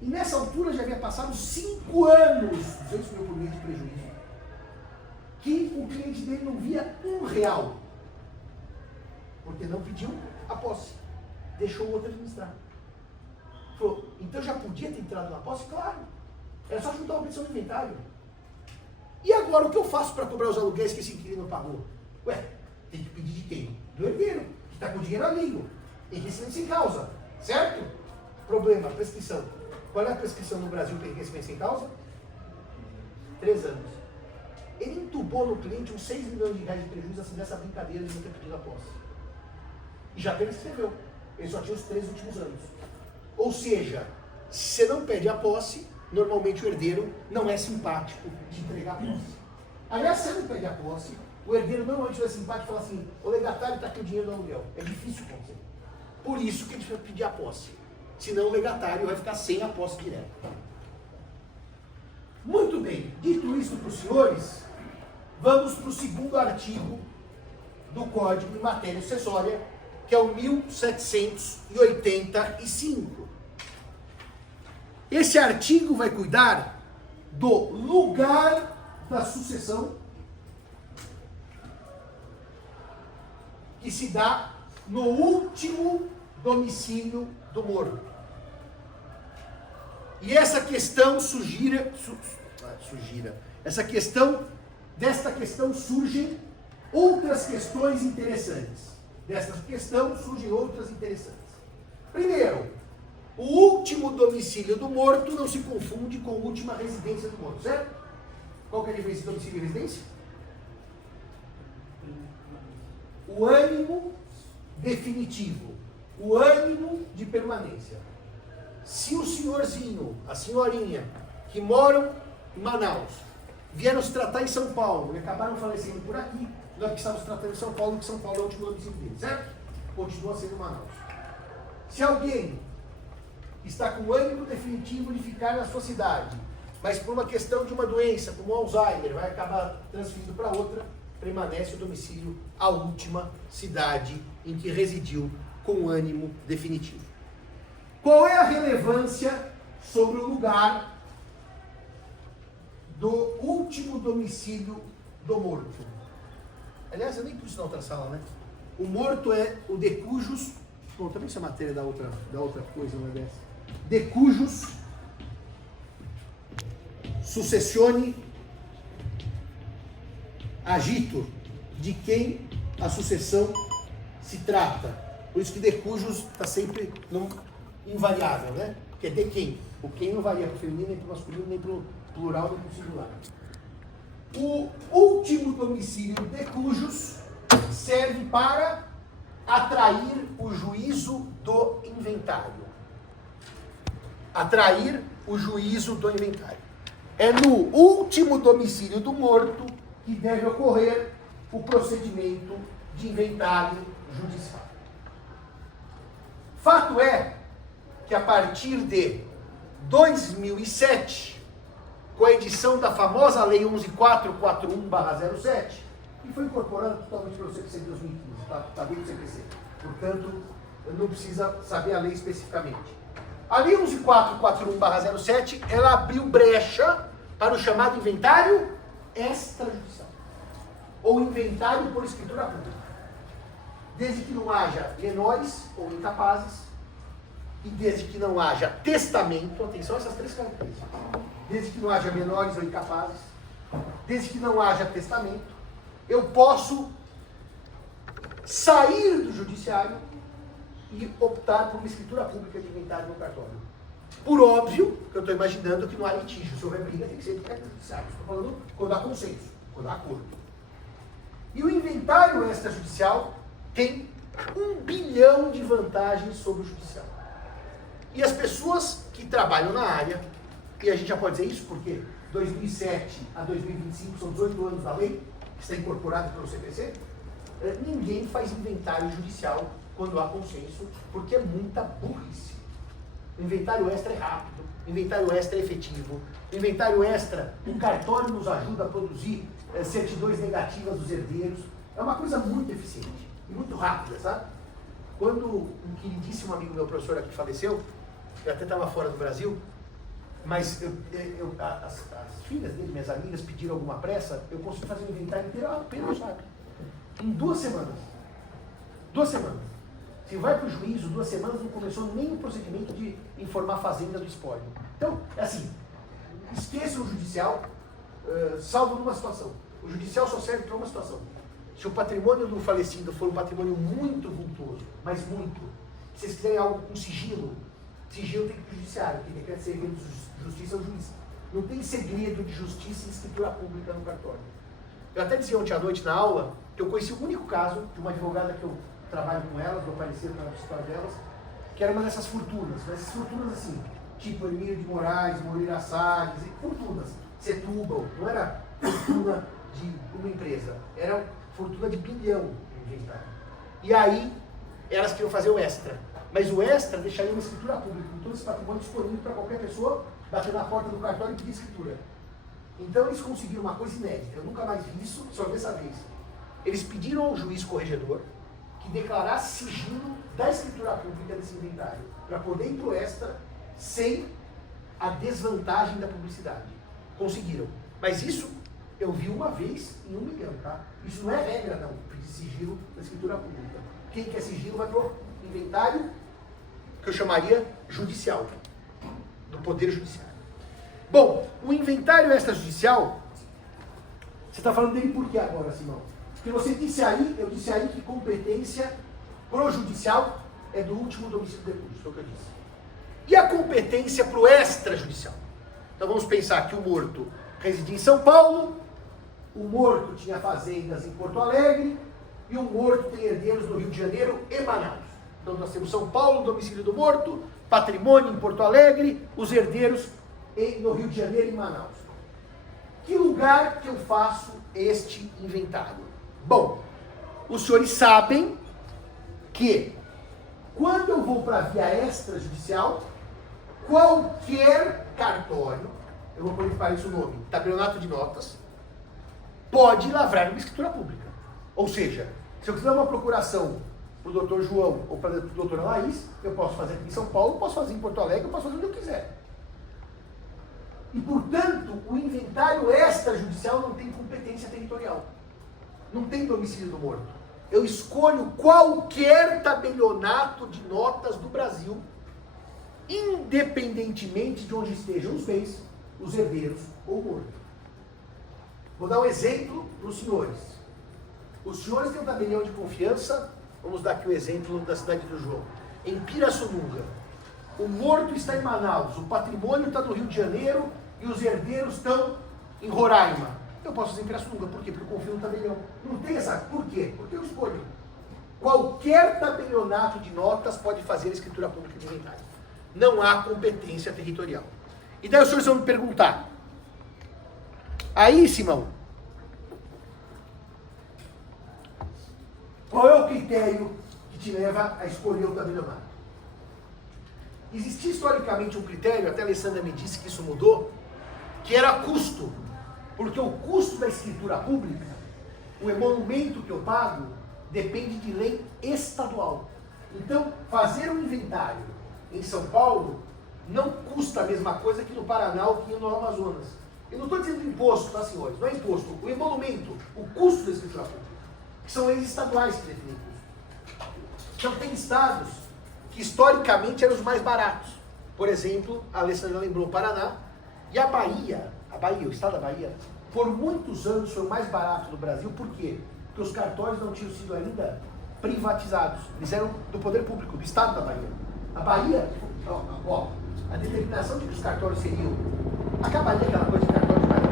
e nessa altura já havia passado 5 anos, 200 mil por mês de prejuízo, que o cliente dele não via R$1, porque não pediu a posse, deixou o outro administrar. Falou, então já podia ter entrado na posse? Claro, era só juntar uma petição no inventário. E agora, o que eu faço para cobrar os aluguéis que esse inquilino pagou? Ué, tem que pedir de quem? Do herdeiro, que está com o dinheiro amigo, enriquecimento sem causa, certo? Problema, prescrição. Qual é a prescrição no Brasil para enriquecimento sem causa? 3 anos. Ele entubou no cliente uns 6 milhões de reais de prejuízo assim dessa brincadeira de não ter pedido a posse. E já prescreveu. Ele só tinha os 3 últimos anos. Ou seja, se você não pede a posse, normalmente o herdeiro não é simpático de entregar a posse. Aliás, se você não pede a posse, o herdeiro normalmente não é simpático e fala assim, o legatário está aqui o dinheiro do aluguel. É difícil acontecer. Por isso que a gente vai pedir a posse. Senão o legatário vai ficar sem a posse direta. Muito bem, dito isso para os senhores, vamos para o segundo artigo do Código de Matéria Sucessória, que é o 1785. Esse artigo vai cuidar do lugar da sucessão que se dá no último domicílio do morto. E essa questão desta questão surgem outras questões interessantes. Desta questão surgem outras interessantes. Primeiro, o último domicílio do morto não se confunde com a última residência do morto, certo? Qual que é a diferença de domicílio e residência? O ânimo definitivo, o ânimo de permanência. Se o senhorzinho, a senhorinha, que moram em Manaus, vieram se tratar em São Paulo e acabaram falecendo por aqui, nós que estamos tratando em São Paulo, que São Paulo é o último domicílio dele, certo? Continua sendo Manaus. Se alguém está com o ânimo definitivo de ficar na sua cidade, mas por uma questão de uma doença, como o Alzheimer, vai acabar transferindo para outra, permanece o domicílio a última cidade em que residiu com ânimo definitivo. Qual é a relevância sobre o lugar do último domicílio do morto? Aliás, eu nem pus na outra sala, né? O morto é o de cujos... Bom, também isso é matéria da outra coisa, não é dessa? De cujos successione agitur, de quem a sucessão se trata. Por isso que de cujos está sempre invariável, né? Porque é de quem. O quem não varia para o feminino, nem para o masculino, nem para o plural, nem para o singular. O último domicílio de cujos serve para atrair o juízo do inventário. Atrair o juízo do inventário. É no último domicílio do morto que deve ocorrer o procedimento de inventário judicial. Fato é que a partir de 2007, com a edição da famosa Lei 11.441/07, que foi incorporada totalmente pelo CPC de 2015, está dentro do CPC. Portanto, não precisa saber a lei especificamente. A Lei 11.441/07, ela abriu brecha para o chamado inventário extrajudicial, ou inventário por escritura pública. Desde que não haja menores ou incapazes, e desde que não haja testamento, atenção a essas três características, desde que não haja menores ou incapazes, desde que não haja testamento, eu posso sair do judiciário e optar por uma escritura pública de inventário no cartório. Por óbvio, que eu estou imaginando que não há litígio. Se houver briga, tem que ser do judiciário. Estou falando quando há consenso, quando há acordo. E o inventário extrajudicial tem 1 bilhão de vantagens sobre o judicial. E as pessoas que trabalham na área, e a gente já pode dizer isso porque 2007 a 2025 são 18 anos da lei, que está incorporada pelo CPC, ninguém faz inventário judicial quando há consenso, porque é muita burrice. O inventário extra é rápido, o inventário extra é efetivo, o inventário extra, o cartório nos ajuda a produzir certidões negativas dos herdeiros, é uma coisa muito eficiente e muito rápida, sabe? Quando um queridíssimo amigo meu, professor aqui, faleceu, eu até estava fora do Brasil, mas as filhas dele, minhas amigas, pediram alguma pressa, eu consegui fazer o inventário inteiro apenas, sabe? Em 2 semanas. 2 semanas. Se vai para o juízo, 2 semanas não começou nem o procedimento de informar a fazenda do espólio. Então, é assim, esqueça o judicial, salvo numa situação. O judicial só serve para uma situação. Se o patrimônio do falecido for um patrimônio muito vultuoso, mas muito, se vocês quiserem algo com sigilo, sigilo tem que ir para o judiciário, quem decreta segredo de justiça é o juiz. Não tem segredo de justiça e escritura pública no cartório. Eu até dizia ontem à noite na aula que eu conheci o único caso de uma advogada que eu trabalho com elas, vou aparecer na história delas, que era uma dessas fortunas, mas essas fortunas assim, tipo Emílio de Moraes, Moreira Salles, fortunas, Setúbal, não era fortuna de uma empresa, era fortuna de bilhão no inventário. E aí, elas queriam fazer o extra, mas o extra deixaria uma escritura pública, com todo esse patrimônio disponível para qualquer pessoa bater na porta do cartório e pedir escritura. Então eles conseguiram uma coisa inédita, eu nunca mais vi isso, só dessa vez. Eles pediram ao juiz corregedor que declarasse sigilo da escritura pública desse inventário, para poder ir para o extra sem a desvantagem da publicidade. Conseguiram. Mas isso eu vi uma vez em 1 milhão, tá? Isso não é regra, não, pedir sigilo da escritura pública. Quem quer sigilo vai para o inventário, que eu chamaria judicial. do Poder Judiciário. Bom, o inventário extrajudicial, você está falando dele por que agora, Simão? Porque você disse aí, eu disse aí que competência pro judicial é do último domicílio de recurso, foi o que eu disse. E a competência pro extrajudicial? Então vamos pensar que o morto residia em São Paulo, o morto tinha fazendas em Porto Alegre e o morto tem herdeiros no Rio de Janeiro e Manaus. Então nós temos São Paulo, domicílio do morto, patrimônio em Porto Alegre, os herdeiros no Rio de Janeiro e Manaus. Que lugar que eu faço este inventário? Bom, os senhores sabem que quando eu vou para a via extrajudicial, qualquer cartório, eu vou pôr para isso o nome, tabelionato de notas, pode lavrar uma escritura pública. Ou seja, se eu quiser uma procuração para o Dr. João ou para a doutora Laís, eu posso fazer aqui em São Paulo, posso fazer em Porto Alegre, eu posso fazer onde eu quiser. E, portanto, o inventário extrajudicial não tem competência territorial. Não tem domicílio do morto. Eu escolho qualquer tabelionato de notas do Brasil, independentemente de onde estejam os bens, os herdeiros ou o morto. Vou dar um exemplo para os senhores. Os senhores têm um tabelião de confiança, vamos dar aqui o exemplo da cidade do João. Em Pirassununga, o morto está em Manaus, o patrimônio está no Rio de Janeiro e os herdeiros estão em Roraima. Eu posso fazer em Pirassununga, por quê? Porque eu confio no tabelião. Não tem essa... Por quê? Porque eu escolho. Qualquer tabelionato de notas pode fazer a escritura pública de inventário. Não há competência territorial. E daí os senhores vão me perguntar. Aí, Simão, qual é o critério que te leva a escolher o tabelionato? Existia historicamente um critério, até a Alessandra me disse que isso mudou, que era custo. Porque o custo da escritura pública, o emolumento que eu pago, depende de lei estadual. Então, fazer um inventário em São Paulo não custa a mesma coisa que no Paraná ou que no Amazonas. Eu não estou dizendo imposto, tá, senhores? Não é imposto. O emolumento, o custo da escritura pública, que são leis estaduais que definem custo. Então, tem estados que historicamente eram os mais baratos. Por exemplo, a Alessandra lembrou o Paraná e a Bahia, o estado da Bahia, por muitos anos foi o mais barato do Brasil. Por quê? Porque os cartórios não tinham sido ainda privatizados. Eles eram do poder público, do estado da Bahia. A Bahia, a determinação de que os cartórios seriam, acabaria aquela coisa de cartório de mais,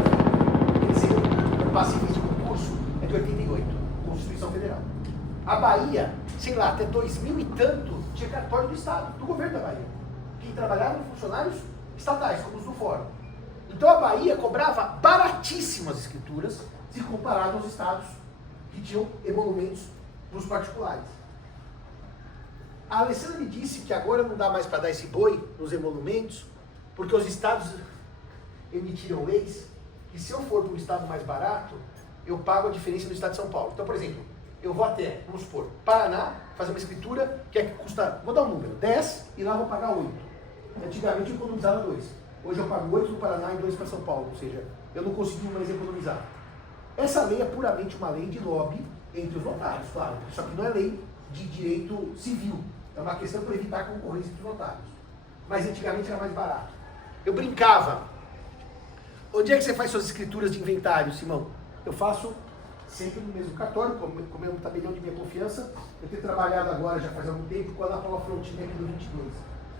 eles seriam passíveis de concurso, é de 88, Constituição Federal. A Bahia, sei lá, até 2000 e tanto, tinha cartório do estado, do governo da Bahia, que trabalhavam funcionários estatais, como os do Fórum. Então a Bahia cobrava baratíssimas escrituras se comparado aos estados que tinham emolumentos para os particulares. A Alessandra me disse que agora não dá mais para dar esse boi nos emolumentos, porque os estados emitiram leis que se eu for para um estado mais barato, eu pago a diferença do estado de São Paulo. Então, por exemplo, eu vou até, vamos supor, Paraná, fazer uma escritura que custa, vou dar um número, 10 e lá vou pagar 8. Antigamente eu economizava 2. Hoje eu pago 8 no Paraná e 2 para São Paulo, ou seja, eu não consegui mais economizar. Essa lei é puramente uma lei de lobby entre os notários, claro. Isso aqui não é lei de direito civil. É uma questão para evitar a concorrência entre os notários. Mas antigamente era mais barato. Eu brincava. Onde é que você faz suas escrituras de inventário, Simão? Eu faço sempre no mesmo cartório, como é um tabelião de minha confiança. Eu tenho trabalhado agora, já faz algum tempo, com a Ana Paula Frontin aqui no 22.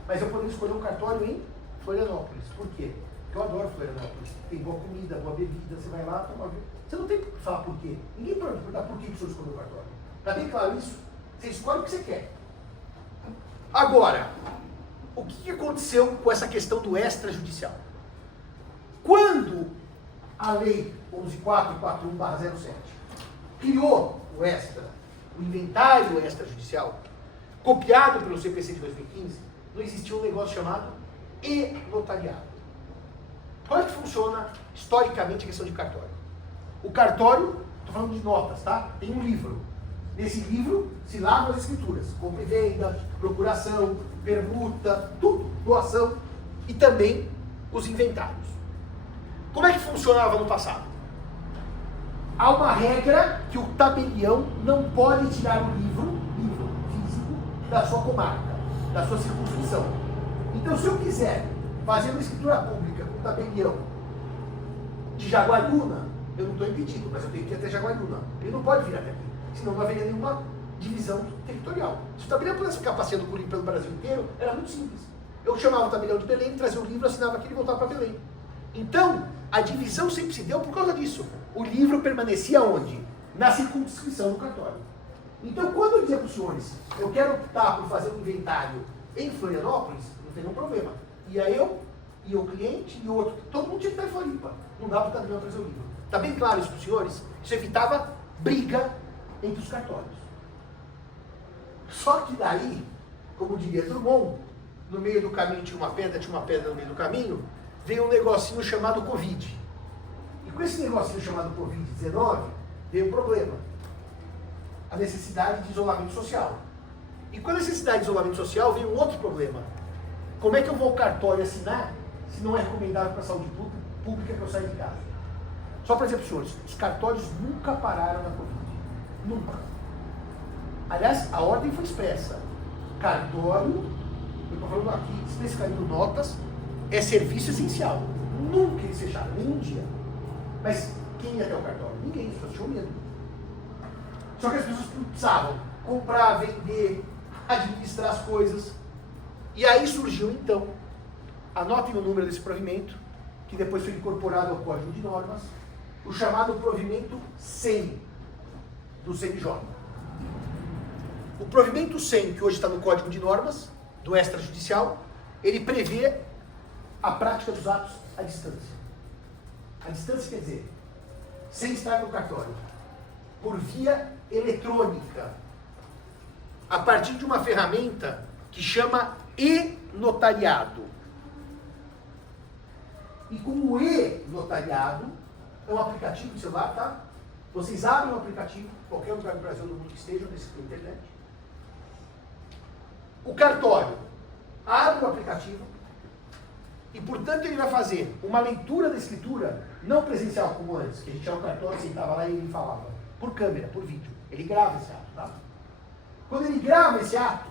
Mas eu poderia escolher um cartório em Florianópolis. Por quê? Porque eu adoro Florianópolis. Tem boa comida, boa bebida, você vai lá, toma... Você não tem que falar por quê. Ninguém pode perguntar por que o senhor escolheu o cartório. Está bem claro isso? Você escolhe o que você quer. Agora, o que aconteceu com essa questão do extrajudicial? Quando a lei 11.441/07 criou o extra, o inventário extrajudicial, copiado pelo CPC de 2015, não existia um negócio chamado e-notariado. Como é que funciona historicamente a questão de cartório? O cartório, estou falando de notas, tá? Tem um livro. Nesse livro se lavam as escrituras, compra e venda, procuração, permuta, tudo, doação e também os inventários. Como é que funcionava no passado? Há uma regra que o tabelião não pode tirar o livro físico da sua comarca, da sua circunscrição. Então, se eu quiser fazendo escritura pública com tabelião de Jaguariúna, eu não estou impedido, mas eu tenho que ir até Jaguariúna. Ele não pode vir até aqui, senão não haveria nenhuma divisão territorial. Se o tabelião pudesse ficar passeando com o livro pelo Brasil inteiro, era muito simples. Eu chamava o tabelião de Belém, trazia o livro, assinava aquilo e voltava para Belém. Então, a divisão sempre se deu por causa disso. O livro permanecia onde? Na circunscrição do cartório. Então, quando eu dizia para os senhores, eu quero optar por fazer um inventário em Florianópolis, não tem nenhum problema. Ia eu, ia o cliente e o outro. Todo mundo tinha que estar em Floripa. Não dá para o tabelião trazer o livro. Está bem claro isso para os senhores? Isso evitava briga entre os cartórios. Só que daí, como diria Drummond, no meio do caminho tinha uma pedra no meio do caminho, veio um negocinho chamado Covid. E com esse negocinho chamado Covid-19, veio um problema. A necessidade de isolamento social. E com a necessidade de isolamento social, veio um outro problema. Como é que eu vou ao cartório assinar se não é recomendável para a saúde pública que eu saia de casa? Só para dizer para os senhores, os cartórios nunca pararam na Covid. Nunca. Aliás, a ordem foi expressa. Cartório, eu estou falando aqui, especificando notas, é serviço essencial. Nunca eles fecharam, nenhum dia. Mas quem ia até o cartório? Ninguém, só tinha medo. Só que as pessoas precisavam comprar, vender, administrar as coisas. E aí surgiu, então, anotem o número desse provimento, que depois foi incorporado ao Código de Normas, o chamado provimento 100 do CNJ. O provimento 100, que hoje está no Código de Normas, do extrajudicial, ele prevê a prática dos atos à distância. A distância quer dizer, sem estar no cartório, por via eletrônica, a partir de uma ferramenta que chama e-notariado. E com o e-notariado, é um aplicativo do celular, tá? Vocês abrem o aplicativo, qualquer lugar do Brasil, do mundo que estejam nesse na internet. O cartório abre o aplicativo e, portanto, ele vai fazer uma leitura da escritura, não presencial como antes, que a gente tinha um cartório, sentava lá e ele falava, por câmera, por vídeo. Ele grava esse ato, tá? Quando ele grava esse ato,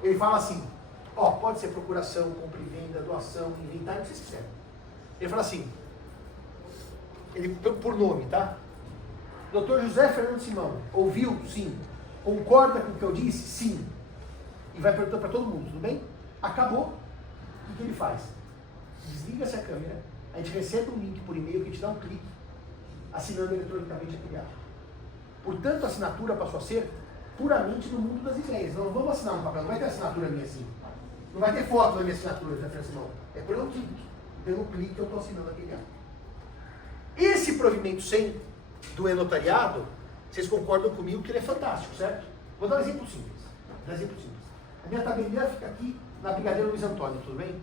ele fala assim, ó, pode ser procuração, compra e venda, doação, inventário, o que vocês quiserem. Ele fala assim, ele por nome, tá? Dr. José Fernando Simão, ouviu? Sim. Concorda com o que eu disse? Sim. E vai perguntando para todo mundo, tudo bem? Acabou. O que ele faz? Desliga-se a câmera, a gente recebe um link por e-mail que te dá um clique, assinando eletronicamente aquele ato. Portanto, a assinatura passou a ser puramente no mundo das ideias. Não vamos assinar um papel, não vai ter assinatura minha assim. Não vai ter foto da minha assinatura, José Fernando Simão. É pelo clique. Pelo clique que eu estou assinando aquele ato. Esse provimento 100 do e-notariado, vocês concordam comigo que ele é fantástico, certo? Vou dar um exemplo simples. A minha tabeliã fica aqui na Brigadeiro Luiz Antônio, tudo bem?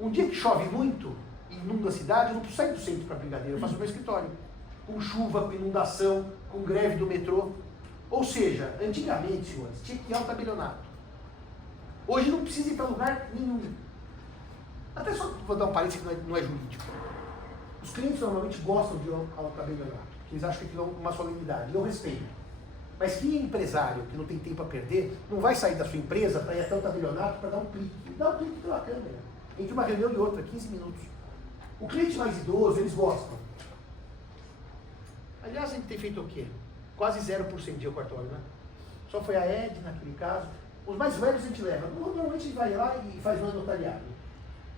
Um dia que chove muito e inunda a cidade, eu não preciso sair do centro para a Brigadeiro, eu faço o meu escritório. Com chuva, com inundação, com greve do metrô. Ou seja, antigamente, senhores, tinha que ir ao tabelionato. Hoje não precisa ir para lugar nenhum. Até só vou dar um parênteses que não é jurídico. Os clientes normalmente gostam de ir ao tabelionato, porque eles acham que aquilo é uma solenidade, e eu respeito. Mas quem é empresário, que não tem tempo a perder, não vai sair da sua empresa para ir até o tabelionato para dar um clique. Dá um clique pela câmera. Entre uma reunião e outra, 15 minutos. O cliente mais idoso, eles gostam. Aliás, a gente tem feito o quê? Quase 0% de cartório, né? Só foi a Ed naquele caso. Os mais velhos a gente leva. Normalmente a gente vai lá e faz um notariado.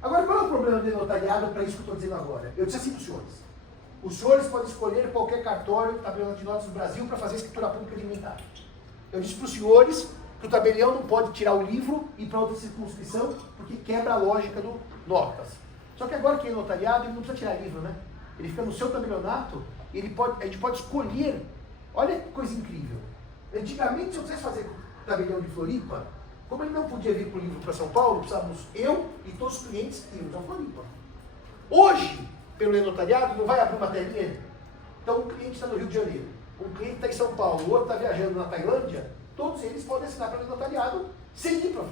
Agora, qual é o problema do notariado para isso que eu estou dizendo agora? Eu disse assim para os senhores. Os senhores podem escolher qualquer cartório, tabelião de notas do Brasil, para fazer escritura pública de inventário. Eu disse para os senhores que o tabelião não pode tirar o livro e ir para outra circunscrição, porque quebra a lógica do notas. Só que agora que é notariado, ele não precisa tirar livro, né? Ele fica no seu tabelionato, a gente pode escolher. Olha que coisa incrível. Antigamente, se eu quisesse fazer tabelião de Floripa, como ele não podia vir com o livro para São Paulo, precisávamos eu e todos os clientes irmos a Floripa. Hoje, pelo e-notariado, não vai abrir uma telinha. Então, um cliente está no Rio de Janeiro, um cliente está em São Paulo, o outro está viajando na Tailândia, todos eles podem assinar pelo e-notariado sem ir para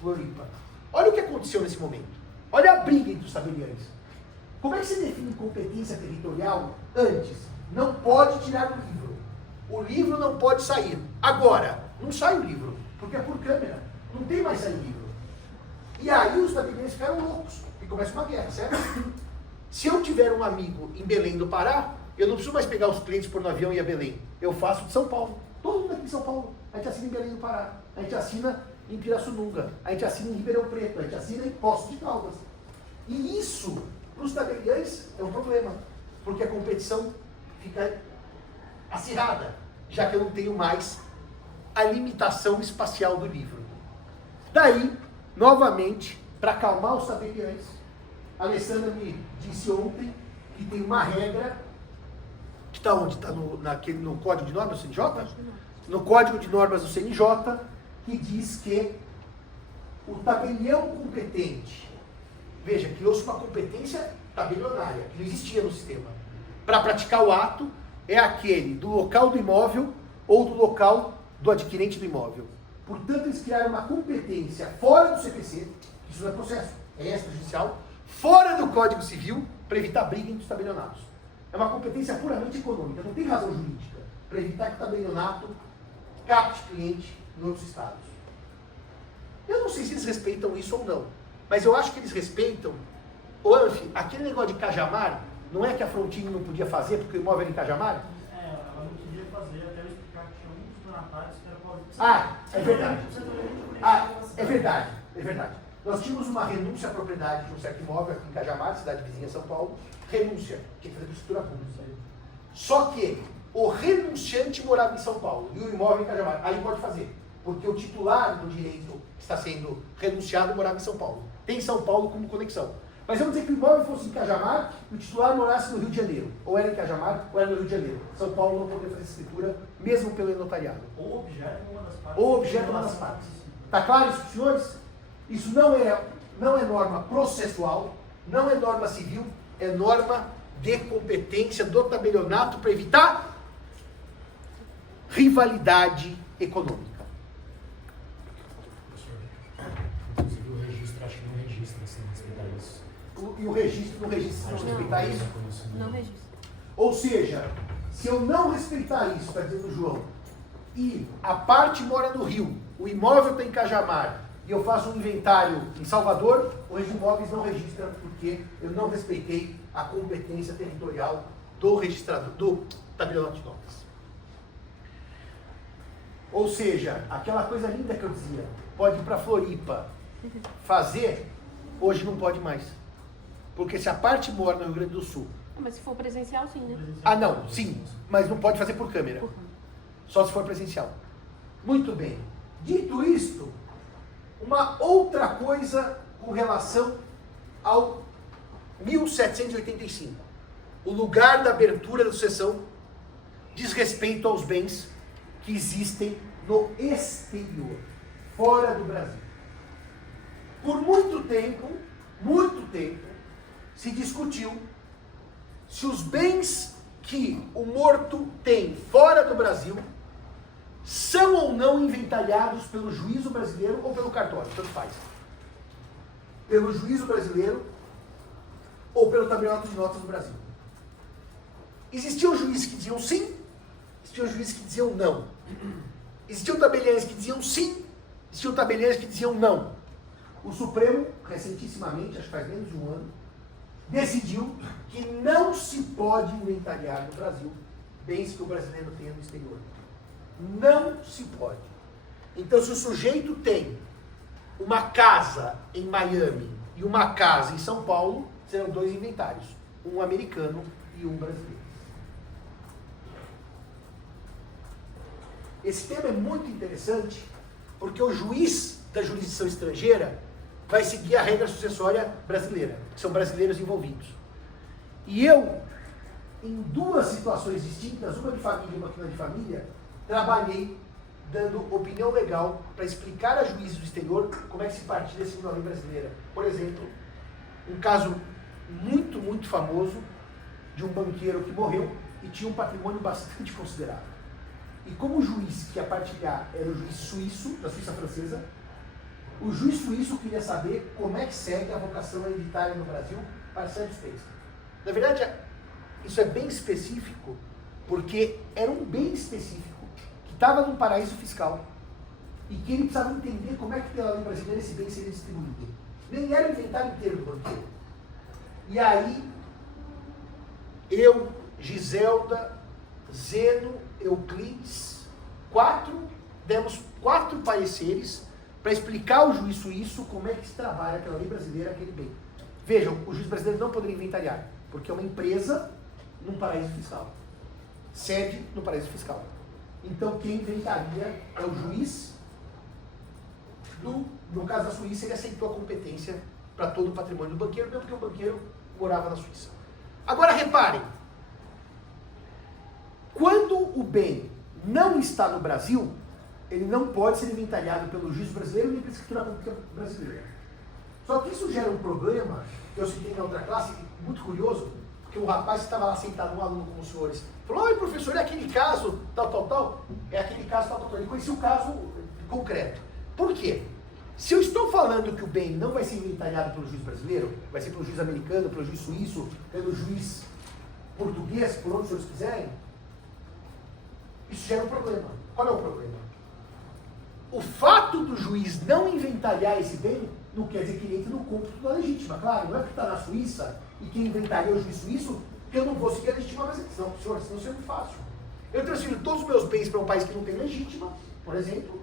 Floripa. Olha o que aconteceu nesse momento. Olha a briga entre os tabeliães. Como é que se define competência territorial antes? Não pode tirar o livro. O livro não pode sair. Agora, não sai o livro, porque é por câmera. Não tem mais sair o livro. E aí os tabeliães ficaram loucos e começa uma guerra, certo? Se eu tiver um amigo em Belém do Pará, eu não preciso mais pegar os clientes por no avião e ir a Belém. Eu faço de São Paulo. Todo mundo aqui em São Paulo. A gente assina em Belém do Pará. A gente assina em Pirassununga. A gente assina em Ribeirão Preto. A gente assina em Poços de Caldas. E isso, para os tabeliães, é um problema. Porque a competição fica acirrada, já que eu não tenho mais a limitação espacial do livro. Daí, novamente, para acalmar os tabeliães, a Alessandra me disse ontem que tem uma regra, que está onde? Está no Código de Normas do CNJ? No Código de Normas do CNJ, que diz que o tabelião competente, veja, criou-se uma competência tabelionária, que não existia no sistema, para praticar o ato, é aquele do local do imóvel ou do local do adquirente do imóvel. Portanto, eles criaram uma competência fora do CPC, isso não é processo, é extrajudicial, fora do Código Civil, para evitar briga entre os tabelionatos. É uma competência puramente econômica, não tem razão jurídica, para evitar que o tabelionato capte cliente em outros estados. Eu não sei se eles respeitam isso ou não, mas eu acho que eles respeitam. Ô Anfi, aquele negócio de Cajamar, não é que a Frontini não podia fazer porque o imóvel era em Cajamar? Ela não podia fazer, até eu explicar que tinha muitos donatários que era pobre. É verdade. É verdade, é verdade. Nós tínhamos uma renúncia à propriedade de um certo imóvel aqui em Cajamar, cidade vizinha de São Paulo, renúncia, tinha que fazer por escritura pública. Só que o renunciante morava em São Paulo e o imóvel em Cajamar, aí pode fazer, porque o titular do direito que está sendo renunciado morava em São Paulo. Tem São Paulo como conexão. Mas vamos dizer que o imóvel fosse em Cajamar e o titular morasse no Rio de Janeiro. Ou era em Cajamar, ou era no Rio de Janeiro. São Paulo não poderia fazer escritura, mesmo pelo notariado. Ou objeto uma das partes. Ou objeto uma das partes. Está claro isso, senhores? Isso não é norma processual, não é norma civil, é norma de competência do tabelionato para evitar rivalidade econômica. Inclusive o registro, acho que não registra sem respeitar isso. E o registro não registra se não respeitar isso? Não registra. Ou seja, se eu não respeitar isso, está dizendo o João, e a parte mora no Rio, o imóvel está em Cajamar, e eu faço um inventário em Salvador, o registro de imóveis não registra, porque eu não respeitei a competência territorial do registrador, do tabelionato de notas. Ou seja, aquela coisa linda que eu dizia, pode ir para Floripa fazer, hoje não pode mais. Porque se a parte mora no Rio Grande do Sul... Mas se for presencial, sim, né? Ah, não, sim, mas não pode fazer por câmera. Só se for presencial. Muito bem. Dito isto, uma outra coisa com relação ao 1785. O lugar da abertura da sucessão diz respeito aos bens que existem no exterior, fora do Brasil. Por muito tempo, se discutiu se os bens que o morto tem fora do Brasil são ou não inventariados pelo juízo brasileiro ou pelo cartório, tanto faz. Pelo juízo brasileiro ou pelo tabelionato de notas do Brasil. Existiam juízes que diziam sim, existiam juízes que diziam não. Existiam tabeliães que diziam sim, existiam tabeliães que diziam não. O Supremo, recentissimamente, acho que faz menos de um ano, decidiu que não se pode inventariar no Brasil bens que o brasileiro tenha no exterior. Não se pode. Então, se o sujeito tem uma casa em Miami e uma casa em São Paulo, serão dois inventários, um americano e um brasileiro. Esse tema é muito interessante, porque o juiz da jurisdição estrangeira vai seguir a regra sucessória brasileira, que são brasileiros envolvidos. E eu, em duas situações distintas, uma de família e uma que não é de família, trabalhei dando opinião legal para explicar a juízes do exterior como é que se partilha segundo a lei brasileira. Por exemplo, um caso muito famoso de um banqueiro que morreu e tinha um patrimônio bastante considerável. E como o juiz que ia partilhar era o juiz suíço, da Suíça francesa, o juiz suíço queria saber como é que segue a vocação hereditária no Brasil para certos bens. Na verdade, isso é bem específico, porque era um bem específico que estava num paraíso fiscal e que ele precisava entender como é que pela lei brasileira esse bem seria distribuído. Nem era o inventário inteiro do banqueiro. E aí, eu, Giselda, Zeno, Euclides, demos 4 pareceres para explicar ao juiz suíço como é que se trabalha aquela lei brasileira, aquele bem. Vejam, o juiz brasileiro não poderia inventariar, porque é uma empresa num paraíso fiscal. Sede no paraíso fiscal. Então quem inventaria é o juiz no caso da Suíça, ele aceitou a competência para todo o patrimônio do banqueiro, mesmo porque o banqueiro morava na Suíça. Agora reparem, quando o bem não está no Brasil, ele não pode ser inventariado pelo juiz brasileiro nem pela escritura pública brasileira. Só que isso gera um problema, que eu citei na outra classe, muito curioso, porque o rapaz que estava lá sentado, um aluno com os senhores, falou: oi professor, é aquele caso, tal, é aquele caso, tal. Ele conhecia o caso concreto. Por quê? Se eu estou falando que o bem não vai ser inventariado pelo juiz brasileiro, vai ser pelo juiz americano, pelo juiz suíço, pelo juiz português, por onde os senhores quiserem, isso gera um problema. Qual é o problema? O fato do juiz não inventariar esse bem não quer dizer que ele entre no cômputo da legítima. Claro, não é porque está na Suíça e quem inventaria é o juiz suíço que eu não vou seguir a legítima brasileira. Não, senhor, senão isso é muito fácil. Eu transfiro todos os meus bens para um país que não tem legítima, por exemplo.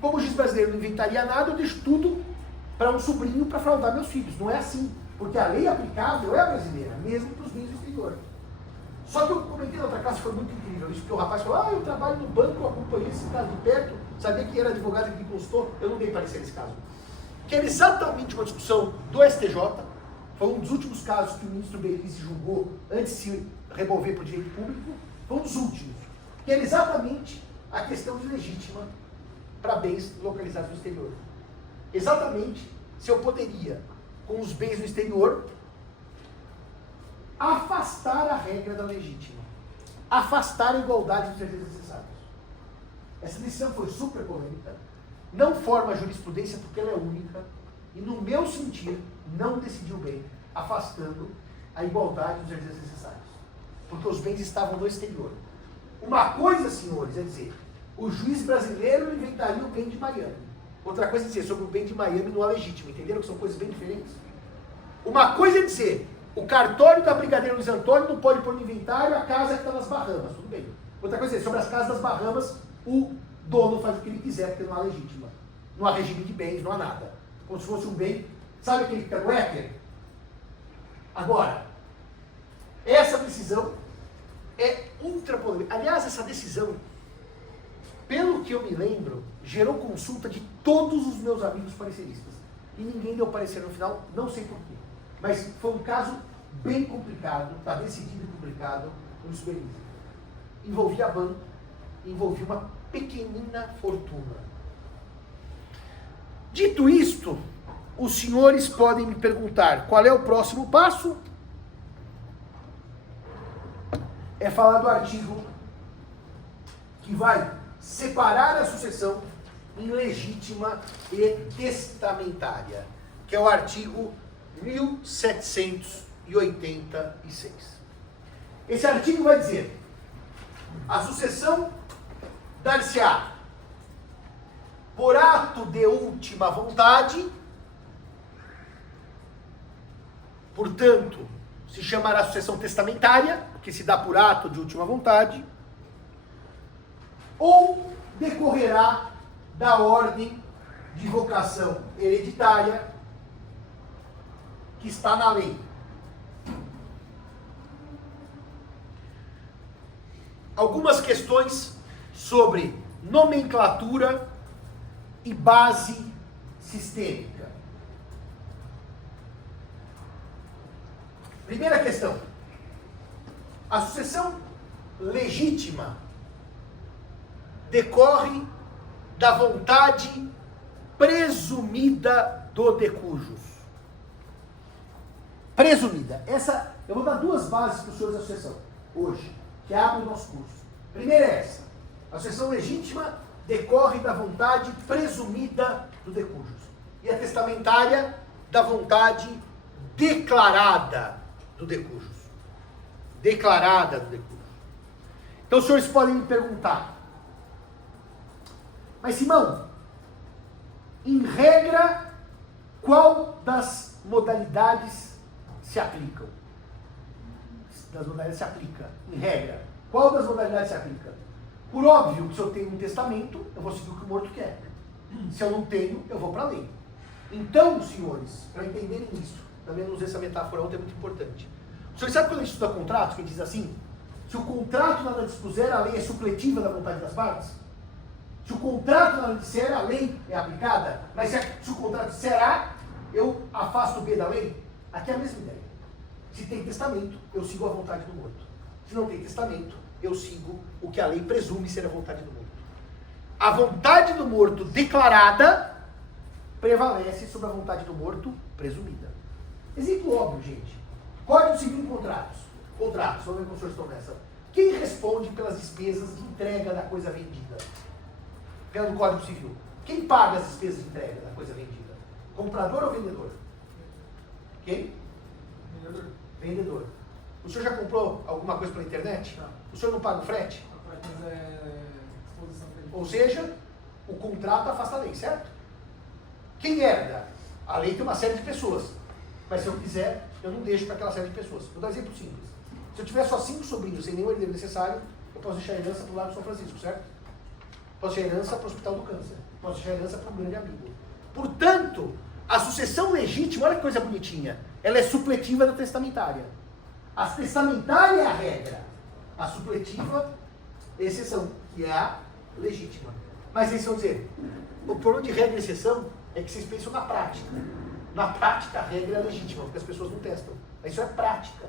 Como o juiz brasileiro não inventaria nada, eu deixo tudo para um sobrinho para fraudar meus filhos. Não é assim, porque a lei aplicável é a brasileira, mesmo para os bens do exterior. Só que eu comentei na outra classe, foi muito incrível isso, porque o rapaz falou: eu trabalho no banco, eu acompanhei esse caso de perto, sabia que era advogado que me consultou, eu não dei parecer nesse caso. Que era exatamente uma discussão do STJ, foi um dos últimos casos que o ministro Belize julgou antes de se remover para o direito público, foi um dos últimos, que era exatamente a questão de legítima para bens localizados no exterior. Exatamente se eu poderia, com os bens no exterior, afastar a regra da legítima, afastar a igualdade dos deveres necessários. Essa decisão foi super polêmica, não forma jurisprudência porque ela é única, e no meu sentir, não decidiu bem, afastando a igualdade dos deveres necessários, porque os bens estavam no exterior. Uma coisa, senhores, é dizer, o juiz brasileiro inventaria o bem de Miami. Outra coisa é dizer sobre o bem de Miami não é legítimo. Entenderam que são coisas bem diferentes? Uma coisa é dizer, o cartório da Brigadeiro Luiz Antônio não pode pôr no inventário a casa que está nas Bahamas. Tudo bem. Outra coisa é dizer, sobre as casas das Bahamas, o dono faz o que ele quiser, porque não há legítima. Não há regime de bens, não há nada. Como se fosse um bem, sabe aquele que está no éter? Agora, essa decisão é ultra polêmica. Aliás, essa decisão, pelo que eu me lembro, gerou consulta de todos os meus amigos pareceristas. E ninguém deu parecer no final, não sei porquê. Mas foi um caso bem complicado, está decidido e publicado no Belize. Envolvia banco, envolvia uma pequenina fortuna. Dito isto, os senhores podem me perguntar qual é o próximo passo? É falar do artigo que vai separar a sucessão em legítima e testamentária, que é o artigo 1786. Esse artigo vai dizer: a sucessão dar-se-á por ato de última vontade, portanto, se chamará sucessão testamentária, que se dá por ato de última vontade, ou decorrerá da ordem de vocação hereditária que está na lei. Algumas questões sobre nomenclatura e base sistêmica. Primeira questão. A sucessão legítima decorre da vontade presumida do decujus. Presumida. Essa, eu vou dar duas bases para os senhores da sucessão, hoje, que abrem o nosso curso. Primeira é essa. A sucessão legítima decorre da vontade presumida do decujus. E a testamentária, da vontade declarada do decujus. Declarada do decujus. Então os senhores podem me perguntar: mas Simão, em regra, qual das modalidades se aplicam? Das modalidades se aplica, em regra. Qual das modalidades se aplica? Por óbvio que se eu tenho um testamento, eu vou seguir o que o morto quer. Se eu não tenho, eu vou para a lei. Então, senhores, para entenderem isso, também não usei essa metáfora ontem, é muito importante. O senhor sabe quando a gente estuda contratos, que diz assim, se o contrato nada dispuser, a lei é supletiva da vontade das partes? Se o contrato nada disser, a lei é aplicada? Mas se o contrato disser A, eu afasto o B da lei? Aqui é a mesma ideia. Se tem testamento, eu sigo a vontade do morto. Se não tem testamento, eu sigo o que a lei presume ser a vontade do morto. A vontade do morto declarada prevalece sobre a vontade do morto presumida. Exemplo óbvio, gente. Código Civil em contratos. Contratos, vamos ver como os senhores estão nessa. Quem responde pelas despesas de entrega da coisa vendida? Pelo Código Civil. Quem paga as despesas de entrega da coisa vendida? Comprador ou vendedor? Quem? Vendedor. Vendedor. O senhor já comprou alguma coisa pela internet? Não. O senhor não paga o frete? Mas é disposição que ele Ou seja, o contrato afasta a lei, certo? Quem herda? A lei tem uma série de pessoas. Mas se eu quiser, eu não deixo para aquela série de pessoas. Vou dar um exemplo simples. Se eu tiver só 5 sobrinhos sem nenhum herdeiro necessário, eu posso deixar a herança para o Lago São Francisco, certo? Posso deixar a herança para o Hospital do Câncer. Posso deixar a herança para um grande amigo. Portanto, a sucessão legítima, olha que coisa bonitinha, ela é supletiva da testamentária. A testamentária é a regra. A supletiva é a exceção, que é a legítima. Mas eles vão dizer, o problema de regra e exceção é que vocês pensam na prática. Na prática, a regra é legítima, porque as pessoas não testam. Isso é prática.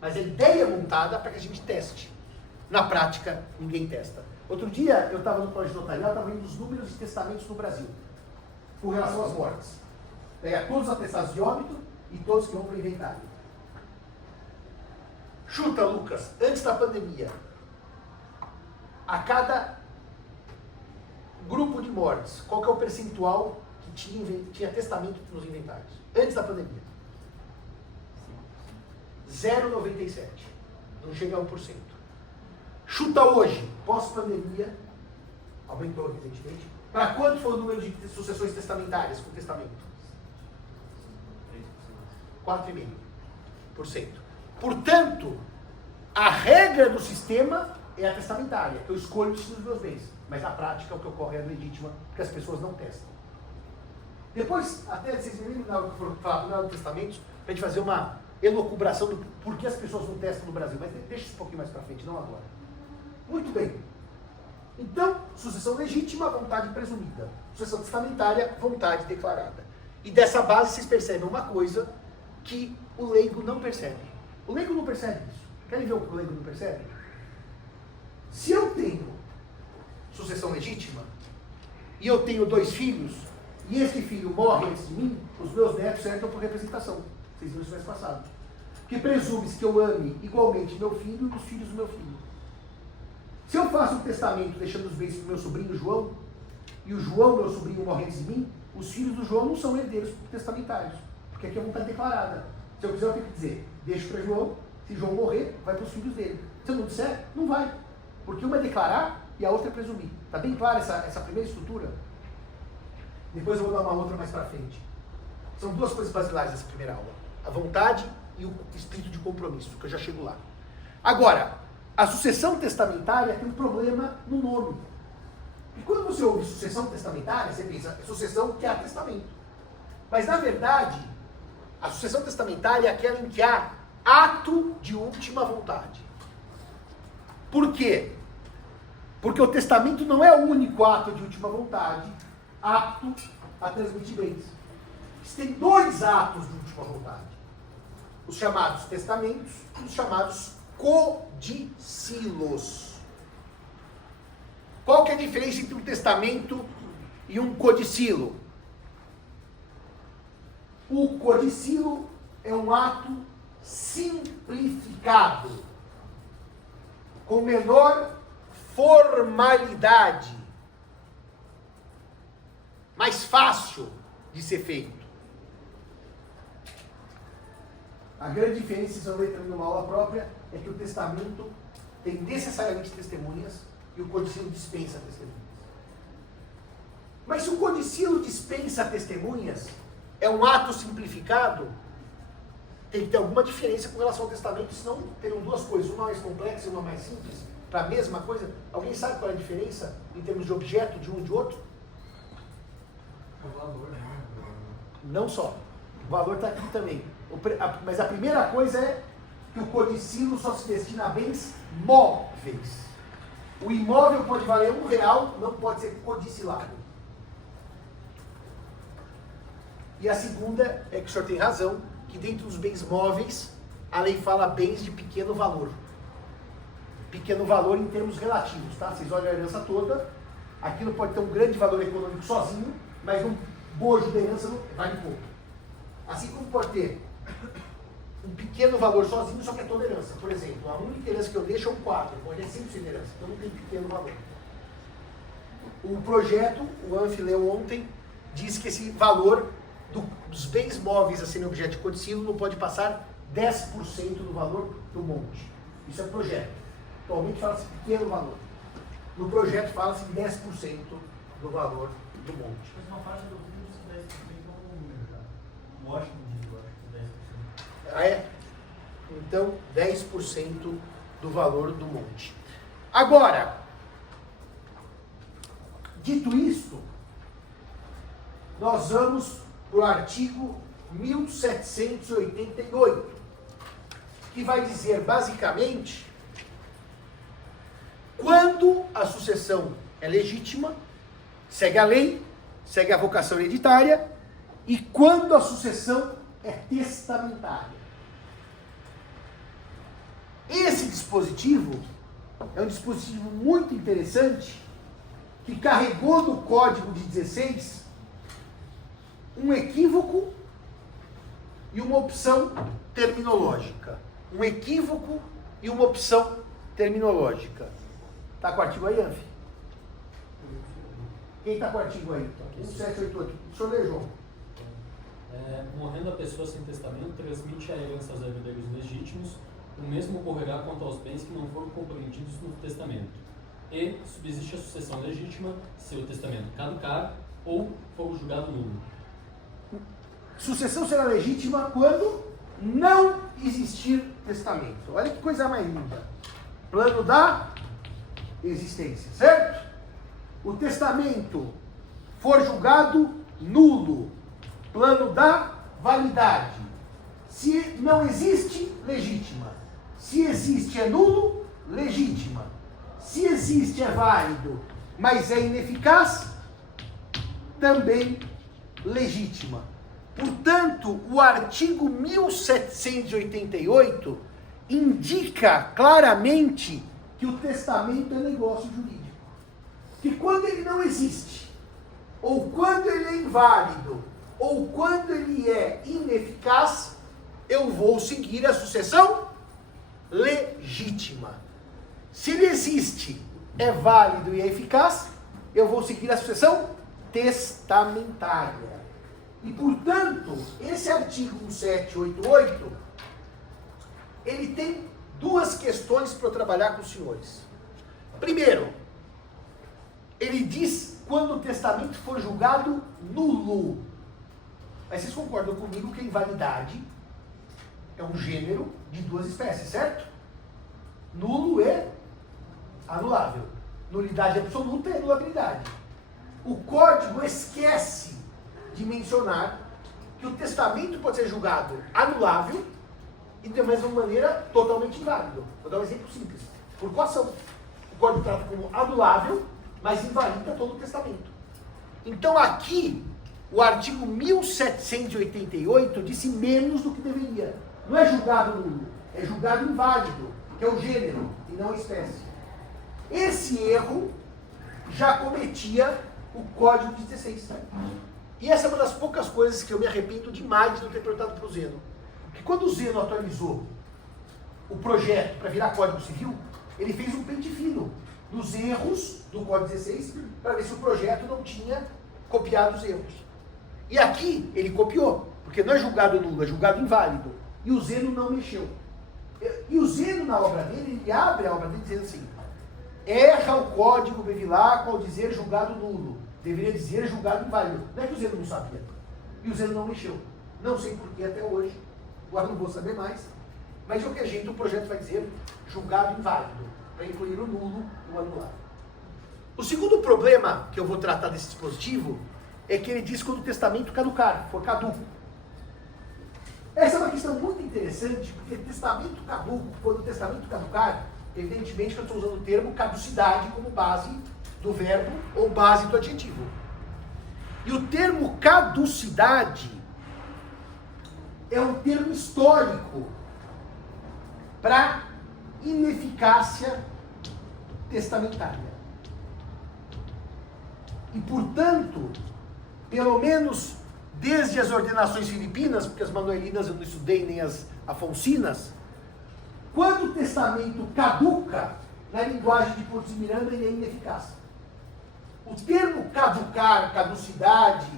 Mas a ideia é montada para que a gente teste. Na prática, ninguém testa. Outro dia, eu estava no colégio notarial, estava vendo os números de testamentos no Brasil, com relação às mortes. Pega todos os atestados de óbito e todos que vão para o inventário. Chuta, Lucas, antes da pandemia, a cada grupo de mortes, qual que é o percentual que tinha testamento nos inventários? Antes da pandemia. 0,97. Não chega a 1%. Chuta hoje, pós-pandemia, aumentou evidentemente. Para quanto foi o número de sucessões testamentárias com testamento? 4,5%. Portanto, a regra do sistema é a testamentária. Eu escolho o destino dos meus bens. Mas na prática o que ocorre é legítima, porque as pessoas não testam. Depois, até vocês me lembram na hora que eu falar do testamento, para a gente fazer uma elucubração do porquê as pessoas não testam no Brasil. Mas deixa isso um pouquinho mais para frente, não agora. Muito bem. Então, sucessão legítima, vontade presumida. Sucessão testamentária, vontade declarada. E dessa base vocês percebem uma coisa que o leigo não percebe. O leigo não percebe isso. Querem ver o que o leigo não percebe? Se eu tenho sucessão legítima e eu tenho 2 filhos e esse filho morre antes de mim, os meus netos entram por representação. Vocês viram isso mês passado. Que presume-se que eu ame igualmente meu filho e os filhos do meu filho. Se eu faço um testamento deixando os bens para o meu sobrinho João, e o João, meu sobrinho, morre antes de mim, os filhos do João não são herdeiros testamentários, porque aqui é vontade declarada. Se eu quiser, eu tenho que dizer, deixo para João, se João morrer, vai para os filhos dele. Se eu não disser, não vai. Porque uma é declarar e a outra é presumir. Está bem clara essa primeira estrutura? Depois eu vou dar uma outra mais para frente. São 2 coisas basilares dessa primeira aula. A vontade e o espírito de compromisso, que eu já chego lá. Agora, a sucessão testamentária tem um problema no nome. E quando você ouve sucessão testamentária, você pensa, é sucessão que há testamento. Mas, na verdade, a sucessão testamentária é aquela em que há ato de última vontade. Por quê? Porque o testamento não é o único ato de última vontade apto a transmitir bens. Tem 2 atos de última vontade. Os chamados testamentos e os chamados codicilos. Qual que é a diferença entre um testamento e um codicilo? O codicilo é um ato simplificado, com menor formalidade, mais fácil de ser feito. A grande diferença, se eu entrando numa aula própria, é que o testamento tem necessariamente testemunhas e o codicilo dispensa testemunhas. Mas se o codicilo dispensa testemunhas, é um ato simplificado, tem que ter alguma diferença com relação ao testamento, senão teriam duas coisas, uma mais complexa e uma mais simples, para a mesma coisa. Alguém sabe qual é a diferença em termos de objeto de um e de outro? O valor, né? Não só. O valor está aqui também. Mas a primeira coisa é que o codicilo só se destina a bens móveis. O imóvel pode valer R$1, não pode ser codicilado. E a segunda é que o senhor tem razão, que dentro dos bens móveis, a lei fala bens de pequeno valor. Pequeno valor em termos relativos, tá? Vocês olham a herança toda, aquilo pode ter um grande valor econômico sozinho, mas um bojo da herança não vale pouco. Assim como pode ter um pequeno valor sozinho, só que é toda herança. Por exemplo, a única herança que eu deixo é um 4, pode ser 100% de herança, então não tem pequeno valor. O projeto, o Anfi leu ontem, diz que esse valor dos bens móveis a serem objeto de codicilo não pode passar 10% do valor do monte. Isso é projeto. Atualmente fala-se pequeno valor. No projeto fala-se 10% do valor do monte. Mas uma faixa do vídeo diz que 10% é um número, tá? O Washington diz, eu acho que 10%. Ah, é? Então, 10% do valor do monte. Agora, dito isto, nós vamos para o artigo 1788, que vai dizer, basicamente, quando a sucessão é legítima, segue a lei, segue a vocação hereditária, e quando a sucessão é testamentária. Esse dispositivo é um dispositivo muito interessante, que carregou no Código de 16 um equívoco e uma opção terminológica. Um equívoco e uma opção terminológica. Está com o artigo aí, Anfi? Quem está com o artigo aí? 1788. O senhor lê, João. Morrendo a pessoa sem testamento, transmite a herança aos herdeiros legítimos. O mesmo ocorrerá quanto aos bens que não foram compreendidos no testamento. E subsiste a sucessão legítima se o testamento caducar ou for julgado nulo. Sucessão será legítima quando não existir testamento. Olha que coisa mais linda. Plano da existência, certo? O testamento for julgado nulo. Plano da validade. Se não existe, legítima. Se existe, é nulo, legítima. Se existe, é válido, mas é ineficaz, também legítima. Portanto, o artigo 1788 indica claramente que o testamento é negócio jurídico. Que quando ele não existe, ou quando ele é inválido, ou quando ele é ineficaz, eu vou seguir a sucessão legítima. Se ele existe, é válido e é eficaz, eu vou seguir a sucessão testamentária. E, portanto, esse artigo 1788, ele tem duas questões para eu trabalhar com os senhores. Primeiro, ele diz quando o testamento for julgado nulo. Mas vocês concordam comigo que a invalidade é um gênero de duas espécies, certo? Nulo e anulável. Nulidade absoluta e anulabilidade. O código esquece de mencionar que o testamento pode ser julgado anulável e de mesma maneira totalmente inválido. Vou dar um exemplo simples. Por coação. O código trata como anulável, mas invalida todo o testamento. Então aqui, o artigo 1788 disse menos do que deveria. Não é julgado nulo, é julgado inválido, que é o gênero e não a espécie. Esse erro já cometia o Código de 16. E essa é uma das poucas coisas que eu me arrependo demais de não ter perguntado para o Zeno. Porque quando o Zeno atualizou o projeto para virar Código Civil, ele fez um pente fino dos erros do Código 16 para ver se o projeto não tinha copiado os erros. E aqui ele copiou, porque não é julgado nulo, é julgado inválido. E o Zeno não mexeu. E o Zeno, na obra dele, ele abre a obra dele dizendo assim: erra o código bevilacco ao dizer julgado nulo. Deveria dizer julgado inválido. Não é que o Zeno não sabia. e o Zeno não mexeu. Não sei por que até hoje, agora não vou saber mais, mas de qualquer jeito o projeto vai dizer julgado inválido, para incluir o nulo e o anulado. O segundo problema que eu vou tratar desse dispositivo é que ele diz quando o testamento caducar, for caduco. Essa é uma questão muito interessante, porque testamento caduco, quando o testamento caducar, evidentemente que eu estou usando o termo caducidade como base do verbo ou base do adjetivo. E o termo caducidade é um termo histórico para ineficácia testamentária. E, portanto, pelo menos desde as ordenações filipinas, porque as manuelinas eu não estudei, nem as afonsinas, quando o testamento caduca, na linguagem de Porto de Miranda, ele é ineficaz. O termo caducar, caducidade,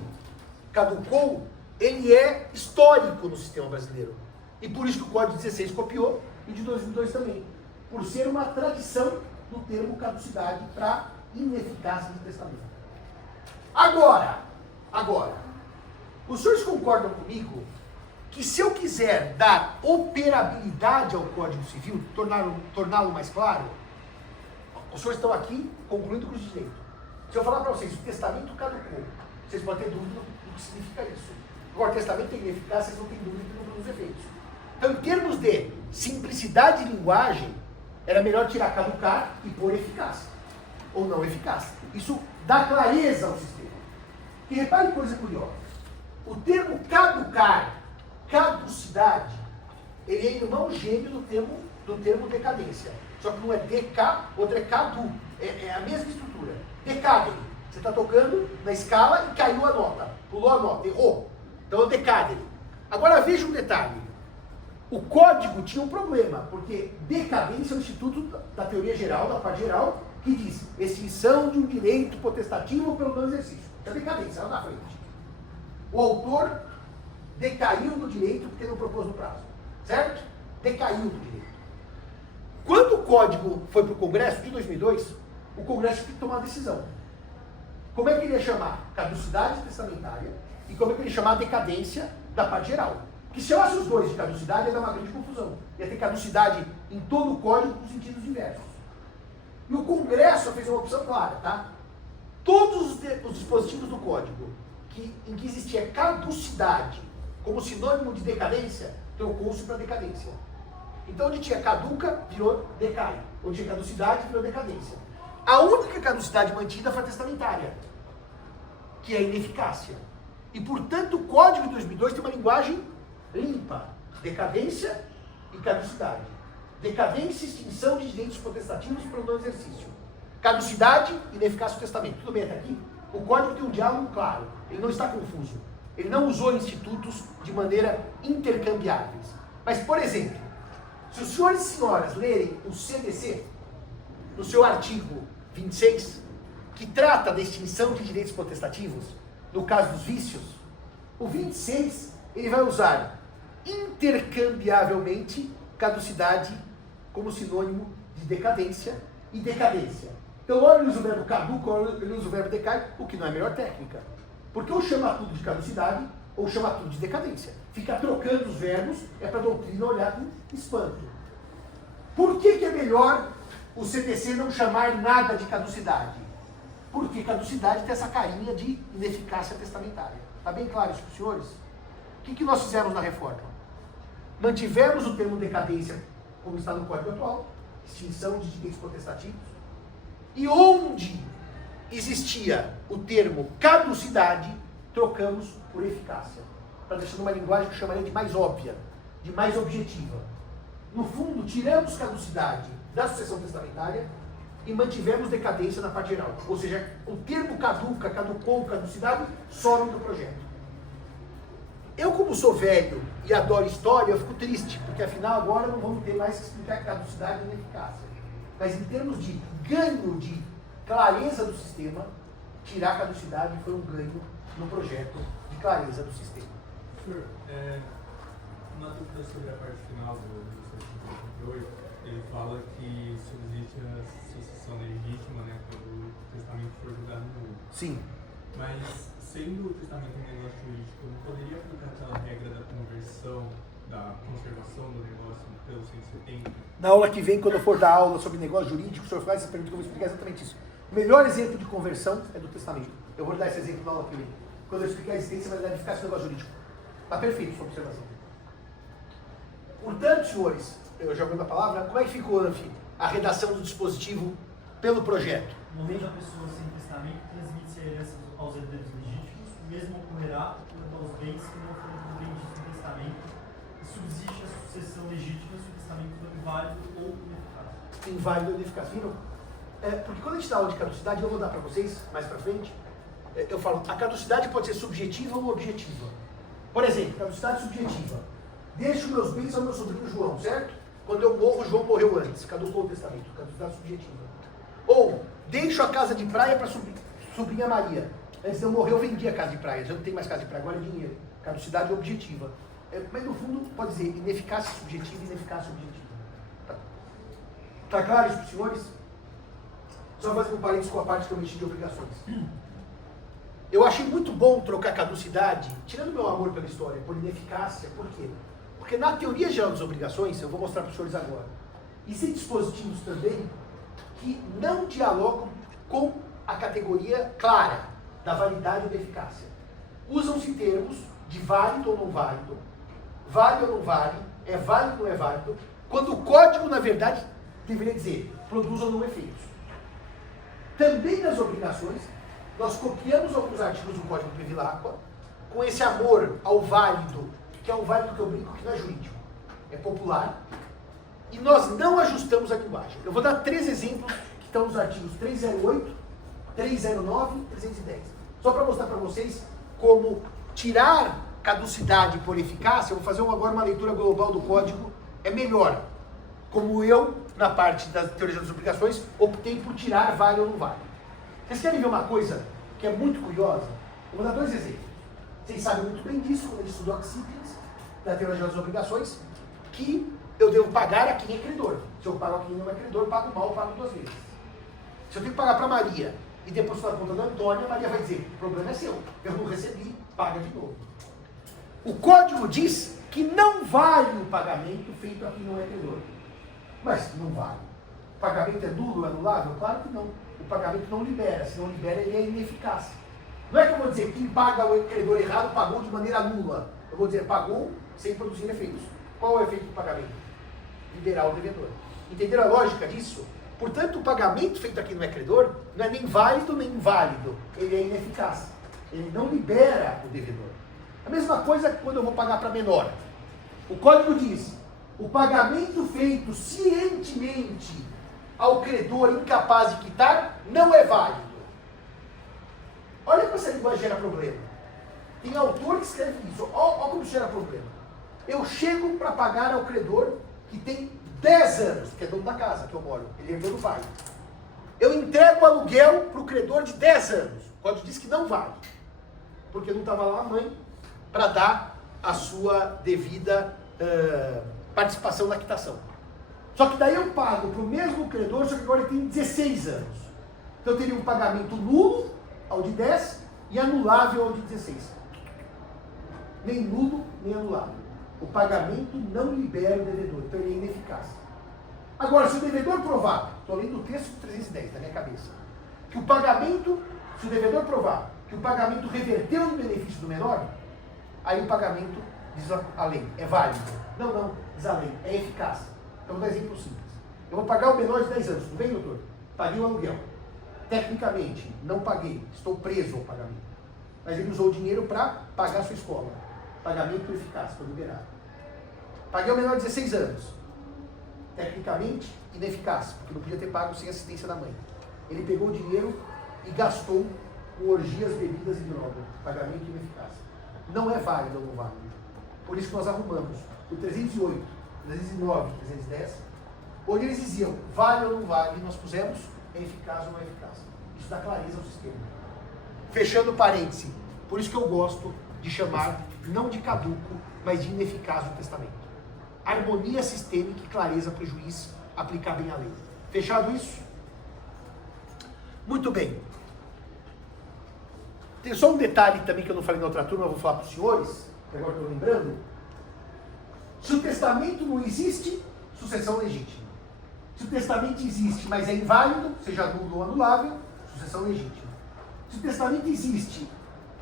caducou, ele é histórico no sistema brasileiro. E por isso que o Código 16 copiou, e de 2002 também. Por ser uma tradição do termo caducidade para ineficácia do testamento. Agora, os senhores concordam comigo que se eu quiser dar operabilidade ao Código Civil, torná-lo mais claro, os senhores estão aqui concluindo o curso de Direito. Se eu falar para vocês, o testamento caducou, vocês podem ter dúvida do que significa isso. Agora, o testamento tem ineficácia, vocês não têm dúvida que não produz efeitos. Então, em termos de simplicidade de linguagem, era melhor tirar caducar e pôr eficácia, ou não eficácia. Isso dá clareza ao sistema. E repare coisa curiosa. O termo caducar, caducidade, ele é irmão gêmeo do termo decadência. Só que não é deca, outro é cadu. É a mesma estrutura. Decadere. Você está tocando na escala e caiu a nota. Pulou a nota, errou. Então é o decadere. Agora veja um detalhe. O código tinha um problema, porque decadência é o instituto da teoria geral, da parte geral, que diz extinção de um direito potestativo pelo não exercício. É decadência, lá na frente. O autor decaiu do direito porque não propôs no prazo. Certo? Decaiu do direito. Quando o código foi para o Congresso, de 2002, o Congresso teve que tomar uma decisão. Como é que ele ia chamar? Caducidade testamentária e como é que ele ia chamar a decadência da parte geral. Porque se chamasse os dois de caducidade, ia dar uma grande confusão. Ia ter caducidade em todo o código com sentidos inversos. E o Congresso fez uma opção clara, tá? Todos os dispositivos do código em que existia caducidade como sinônimo de decadência, trocou-se para decadência. Então, onde tinha caduca, virou decai. Onde tinha caducidade, virou decadência. A única caducidade mantida foi a testamentária, que é a ineficácia. E, portanto, o Código de 2002 tem uma linguagem limpa. Decadência e caducidade. Decadência e extinção de direitos potestativos pelo não exercício. Caducidade e ineficácia do testamento. Tudo bem até aqui? O Código tem um diálogo claro. Ele não está confuso. Ele não usou institutos de maneira intercambiáveis. Mas, por exemplo, se os senhores e senhoras lerem o CDC, no seu artigo 26, que trata da extinção de direitos potestativos, no caso dos vícios, o 26, ele vai usar intercambiavelmente caducidade como sinônimo de decadência e decadência. Então, ora ele usa o verbo caduco, ora ele usa o verbo decai, o que não é a melhor técnica. Porque ou chama tudo de caducidade, ou chama tudo de decadência. Ficar trocando os verbos é para a doutrina olhar com espanto. Por que é melhor o CTC não chamar nada de caducidade? Porque caducidade tem essa carinha de ineficácia testamentária. Está bem claro isso para os senhores? O que nós fizemos na reforma? Mantivemos o termo decadência como está no Código atual, extinção de direitos potestativos, e onde existia o termo caducidade, trocamos por eficácia, para deixar uma linguagem que eu chamaria de mais óbvia, de mais objetiva. No fundo, tiramos caducidade da sucessão testamentária e mantivemos decadência na parte geral. Ou seja, o termo caduca, caducou, caducidade, somem do projeto. Eu, como sou velho e adoro história, eu fico triste, porque afinal agora não vamos ter mais que explicar caducidade e ineficácia. Mas em termos de ganho de clareza do sistema, tirar a caducidade foi um ganho no projeto de clareza do sistema. Senhor, uma dúvida sobre a parte final do 158, ele fala que subsiste a sucessão legítima, né, quando o testamento for julgado nulo. Sim. Mas, sendo o testamento um negócio jurídico, eu não poderia aplicar aquela regra da conversão, da conservação do negócio pelo 170? Na aula que vem, quando eu for dar aula sobre negócio jurídico, o senhor faz essa pergunta que eu vou explicar exatamente isso. O melhor exemplo de conversão é do testamento. Eu vou dar esse exemplo na aula que vem. Quando eu explicar a existência, vai dar eficácia do negócio jurídico. Está perfeito sua observação. Portanto, senhores, eu já vou a palavra, como é que ficou, Anfi, a redação do dispositivo pelo projeto? No momento da pessoa sem testamento, transmite-se a herança aos herdeiros legítimos, o mesmo ocorrerá quanto aos bens que não foram compreendidos no testamento, e subsiste a sucessão legítima se o testamento for inválido ou ineficaz. Inválido ou ineficaz, viram? Porque quando a gente dá aula de caducidade, eu vou dar para vocês, mais para frente, eu falo, a caducidade pode ser subjetiva ou objetiva. Por exemplo, caducidade subjetiva. Deixo meus bens ao meu sobrinho João, certo? Quando eu morro, João morreu antes, caducou o testamento, caducidade subjetiva. Ou, deixo a casa de praia para sobrinha Maria. Antes de eu morrer, eu vendi a casa de praia, já não tem mais casa de praia, agora é dinheiro. Caducidade objetiva. Mas no fundo, pode dizer ineficácia subjetiva e ineficácia objetiva. Tá claro isso para os senhores? Só fazer um parênteses com a parte que eu mexi de obrigações. Eu achei muito bom trocar caducidade, tirando meu amor pela história, por ineficácia. Por quê? Porque na teoria geral das obrigações, eu vou mostrar para os senhores agora, existem dispositivos também que não dialogam com a categoria clara da validade ou da eficácia. Usam-se termos de válido ou não válido, vale ou não vale, é válido ou não é válido, quando o código, na verdade, deveria dizer produz ou não efeitos. Também nas obrigações, nós copiamos alguns artigos do Código Bevilacqua com esse amor ao válido, que é um válido que eu brinco que não é jurídico, é popular, e nós não ajustamos a linguagem. Eu vou dar 3 exemplos que estão nos artigos 308, 309 e 310. Só para mostrar para vocês como tirar caducidade por eficácia, eu vou fazer agora uma leitura global do código, é melhor. Como eu, na parte da teoria das obrigações, optei por tirar vale ou não vale. Vocês querem ver uma coisa que é muito curiosa? Eu vou dar 2 exemplos. Vocês sabem muito bem disso, quando a gente estudou Axipiens, da teoria das obrigações, que eu devo pagar a quem é credor. Se eu pago a quem não é credor, eu pago mal, eu pago 2 vezes. Se eu tenho que pagar para Maria e depois na conta da Antônia, a Maria vai dizer, o problema é seu, eu não recebi, paga de novo. O código diz que não vale o pagamento feito a quem não é credor. Mas não vale. O pagamento é nulo, é anulável? Claro que não. O pagamento não libera. Se não libera, ele é ineficaz. Não é que eu vou dizer que quem paga o credor errado pagou de maneira nula. Eu vou dizer pagou sem produzir efeitos. Qual é o efeito do pagamento? Liberar o devedor. Entenderam a lógica disso? Portanto, o pagamento feito a quem não é credor não é nem válido nem inválido. Ele é ineficaz. Ele não libera o devedor. A mesma coisa quando eu vou pagar para menor. O código diz, o pagamento feito cientemente ao credor incapaz de quitar não é válido. Olha como essa linguagem gera problema. Tem autor que escreve isso. Olha como gera problema. Eu chego para pagar ao credor que tem 10 anos, que é dono da casa que eu moro, ele herdou do pai. Eu entrego o aluguel para o credor de 10 anos. O código diz que não vale. Porque não estava lá a mãe para dar a sua devida participação na quitação. Só que daí eu pago para o mesmo credor, só que agora ele tem 16 anos. Então eu teria um pagamento nulo ao de 10 e anulável ao de 16. Nem nulo, nem anulável. O pagamento não libera o devedor, então ele é ineficaz. Agora, se o devedor provar, estou lendo o texto do 310 da minha cabeça, que o pagamento, se o devedor provar que o pagamento reverteu no benefício do menor, aí o pagamento, diz a lei, é válido. Não, diz a lei, é eficaz. Então vou dar um exemplo simples. Eu vou pagar o menor de 10 anos, tudo bem, doutor? Paguei o aluguel. Tecnicamente, não paguei, estou preso ao pagamento. Mas ele usou o dinheiro para pagar a sua escola. Pagamento eficaz, foi liberado. Paguei o menor de 16 anos. Tecnicamente, ineficaz, porque não podia ter pago sem assistência da mãe. Ele pegou o dinheiro e gastou com orgias, bebidas e droga. Pagamento ineficaz. Não é válido ou não válido. Por isso que nós arrumamos o 308, 309, 310, onde eles diziam vale ou não vale, e nós pusemos é eficaz ou não é eficaz. Isso dá clareza ao sistema. Fechando parêntese, por isso que eu gosto de chamar não de caduco, mas de ineficaz o testamento. Harmonia sistêmica e clareza para o juiz aplicar bem a lei. Fechado isso? Muito bem. Tem só um detalhe também que eu não falei na outra turma, eu vou falar para os senhores, que agora estou lembrando. Se o testamento não existe, sucessão legítima. Se o testamento existe, mas é inválido, seja nulo ou anulável, sucessão legítima. Se o testamento existe,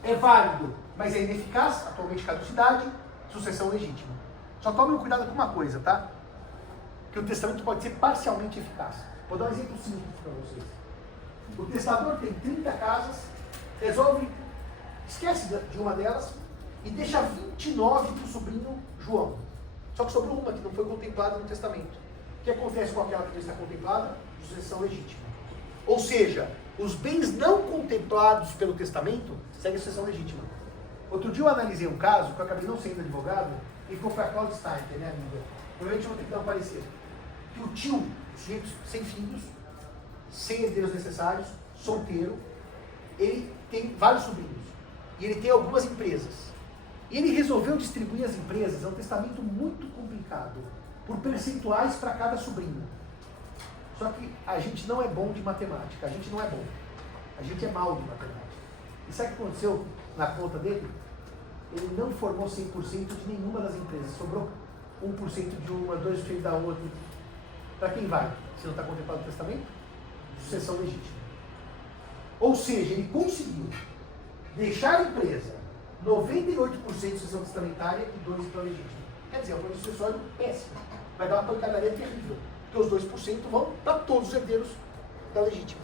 é válido, mas é ineficaz, atualmente caducidade, sucessão legítima. Só tomem cuidado com uma coisa, tá? Que o testamento pode ser parcialmente eficaz. Vou dar um exemplo simples para vocês. O testador tem 30 casas, resolve, esquece de uma delas e deixa 29 para o sobrinho João. Só que sobrou uma que não foi contemplada no testamento. O que acontece com aquela que não está contemplada? Sucessão legítima. Ou seja, os bens não contemplados pelo testamento seguem a sucessão legítima. Outro dia eu analisei um caso, que eu acabei não sendo advogado, e foi a Claudia Steiner, né, amiga? Provavelmente eu vou ter que dar um parecer. Que o tio, sujeito sem filhos, sem herdeiros necessários, solteiro, ele tem vários sobrinhos. E ele tem algumas empresas. E ele resolveu distribuir as empresas, é um testamento muito complicado, por percentuais para cada sobrinho. Só que a gente não é bom de matemática, a gente não é bom. A gente é mal de matemática. E sabe o que aconteceu na conta dele? Ele não formou 100% de nenhuma das empresas. Sobrou 1% de uma, 2% da outra. Para quem vai? Se não está contemplado no testamento? Sucessão legítima. Ou seja, ele conseguiu deixar a empresa 98% de sucessão testamentária e 2% para legítima. Quer dizer, é um plano sucessório péssimo. Vai dar uma pancadaria terrível. Porque os 2% vão para todos os herdeiros da legítima.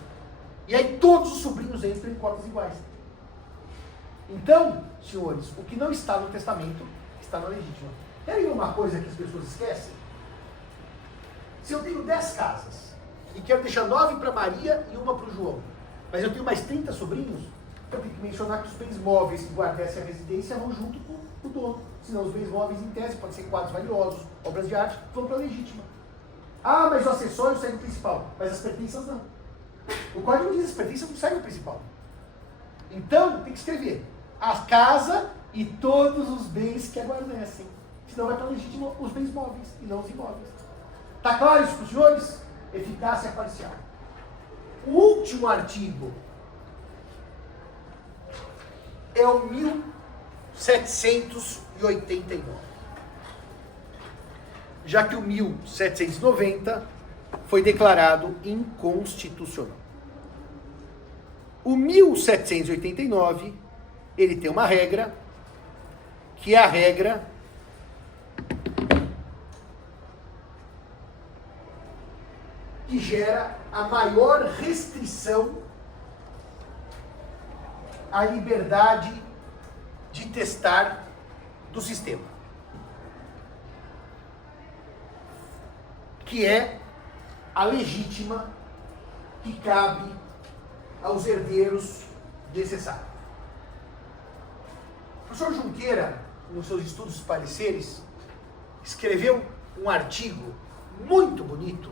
E aí todos os sobrinhos entram em cotas iguais. Então, senhores, o que não está no testamento está na legítima. Querem ver uma coisa que as pessoas esquecem? Se eu tenho 10 casas e quero deixar 9 para Maria e uma para o João, mas eu tenho mais 30 sobrinhos, eu tenho que mencionar que os bens móveis que guardassem a residência vão junto com o dono. Senão os bens móveis em tese, podem ser quadros valiosos, obras de arte, vão para a legítima. Ah, mas o acessório segue o principal, mas as pertenças não. O código diz que as pertenças não seguem o principal. Então, tem que escrever a casa e todos os bens que a guarnecem. Senão vai para a legítima os bens móveis e não os imóveis. Está claro isso para os senhores? Eficácia parcial. O último artigo é o 1789. Já que o 1790 foi declarado inconstitucional. O 1789, ele tem uma regra, que é a regra que gera a maior restrição à liberdade de testar do sistema, que é a legítima que cabe aos herdeiros necessários. O professor Junqueira, nos seus estudos e pareceres, escreveu um artigo muito bonito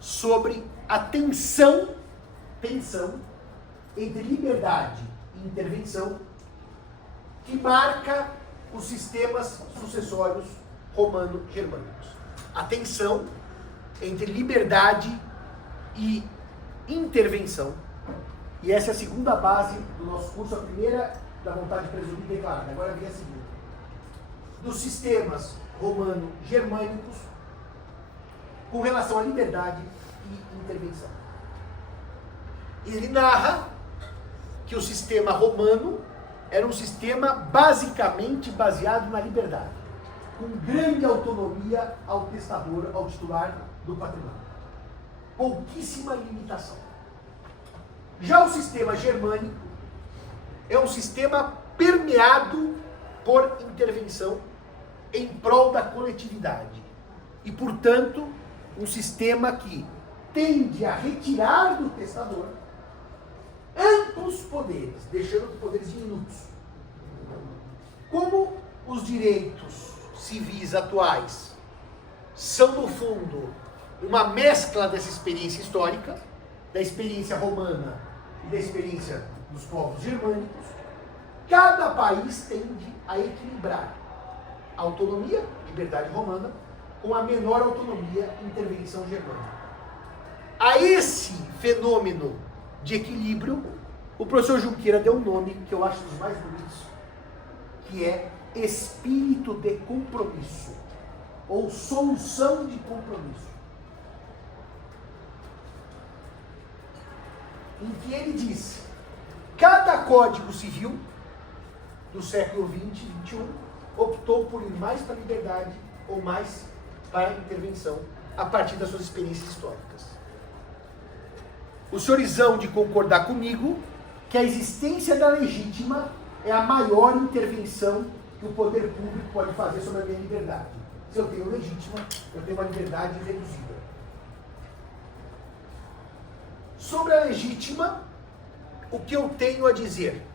sobre a tensão entre liberdade e intervenção que marca os sistemas sucessórios romano-germânicos. A tensão entre liberdade e intervenção. E essa é a segunda base do nosso curso, a primeira da vontade presumida e declarada. Agora vem a segunda. Dos sistemas romano-germânicos com relação à liberdade e intervenção. Ele narra que o sistema romano era um sistema basicamente baseado na liberdade, com grande autonomia ao testador, ao titular do patrimônio. Pouquíssima limitação. Já o sistema germânico é um sistema permeado por intervenção em prol da coletividade. E, portanto, um sistema que tende a retirar do testador amplos poderes, deixando poderes diminutos. Como os direitos civis atuais são, no fundo, uma mescla dessa experiência histórica, da experiência romana e da experiência dos povos germânicos, cada país tende a equilibrar a autonomia, liberdade romana, com a menor autonomia, intervenção germânica. A esse fenômeno de equilíbrio O professor Junqueira deu um nome que eu acho dos mais bonitos, que é espírito de compromisso, ou solução de compromisso. Em que ele diz, cada Código Civil do século XX e XXI optou por ir mais para a liberdade ou mais para a intervenção a partir das suas experiências históricas. Os senhores hão de concordar comigo que a existência da legítima é a maior intervenção que o poder público pode fazer sobre a minha liberdade. Se eu tenho legítima, eu tenho uma liberdade reduzida. Sobre a legítima, o que eu tenho a dizer?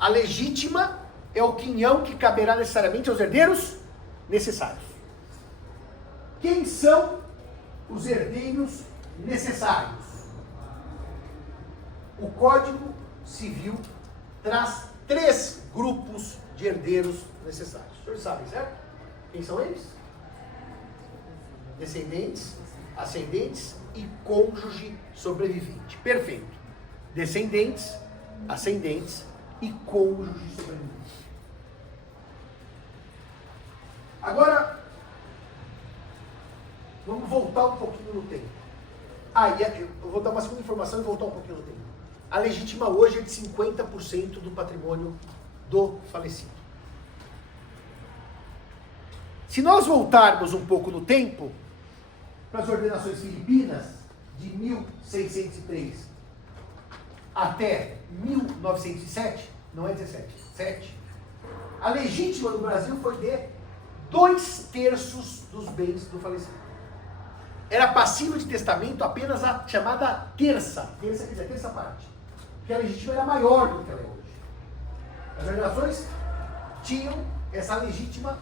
A legítima é o quinhão que caberá necessariamente aos herdeiros necessários. Quem são os herdeiros necessários? O Código Civil traz 3 grupos de herdeiros necessários. Os senhores sabem, certo? Quem são eles? Descendentes, ascendentes e cônjuge sobrevivente. Perfeito. Descendentes, ascendentes e cônjuge sobrevivente. Agora, vamos voltar um pouquinho no tempo. Eu vou dar uma segunda informação e voltar um pouquinho no tempo. A legítima hoje é de 50% do patrimônio do falecido. Se nós voltarmos um pouco no tempo, para as ordenações filipinas, de 1603 até 1907, não é 17, 7, a legítima do Brasil foi de 2/3 dos bens do falecido. Era passível de testamento apenas a chamada terça quer dizer, terça parte, porque a legítima era maior do que ela é hoje. As ordenações tinham essa legítima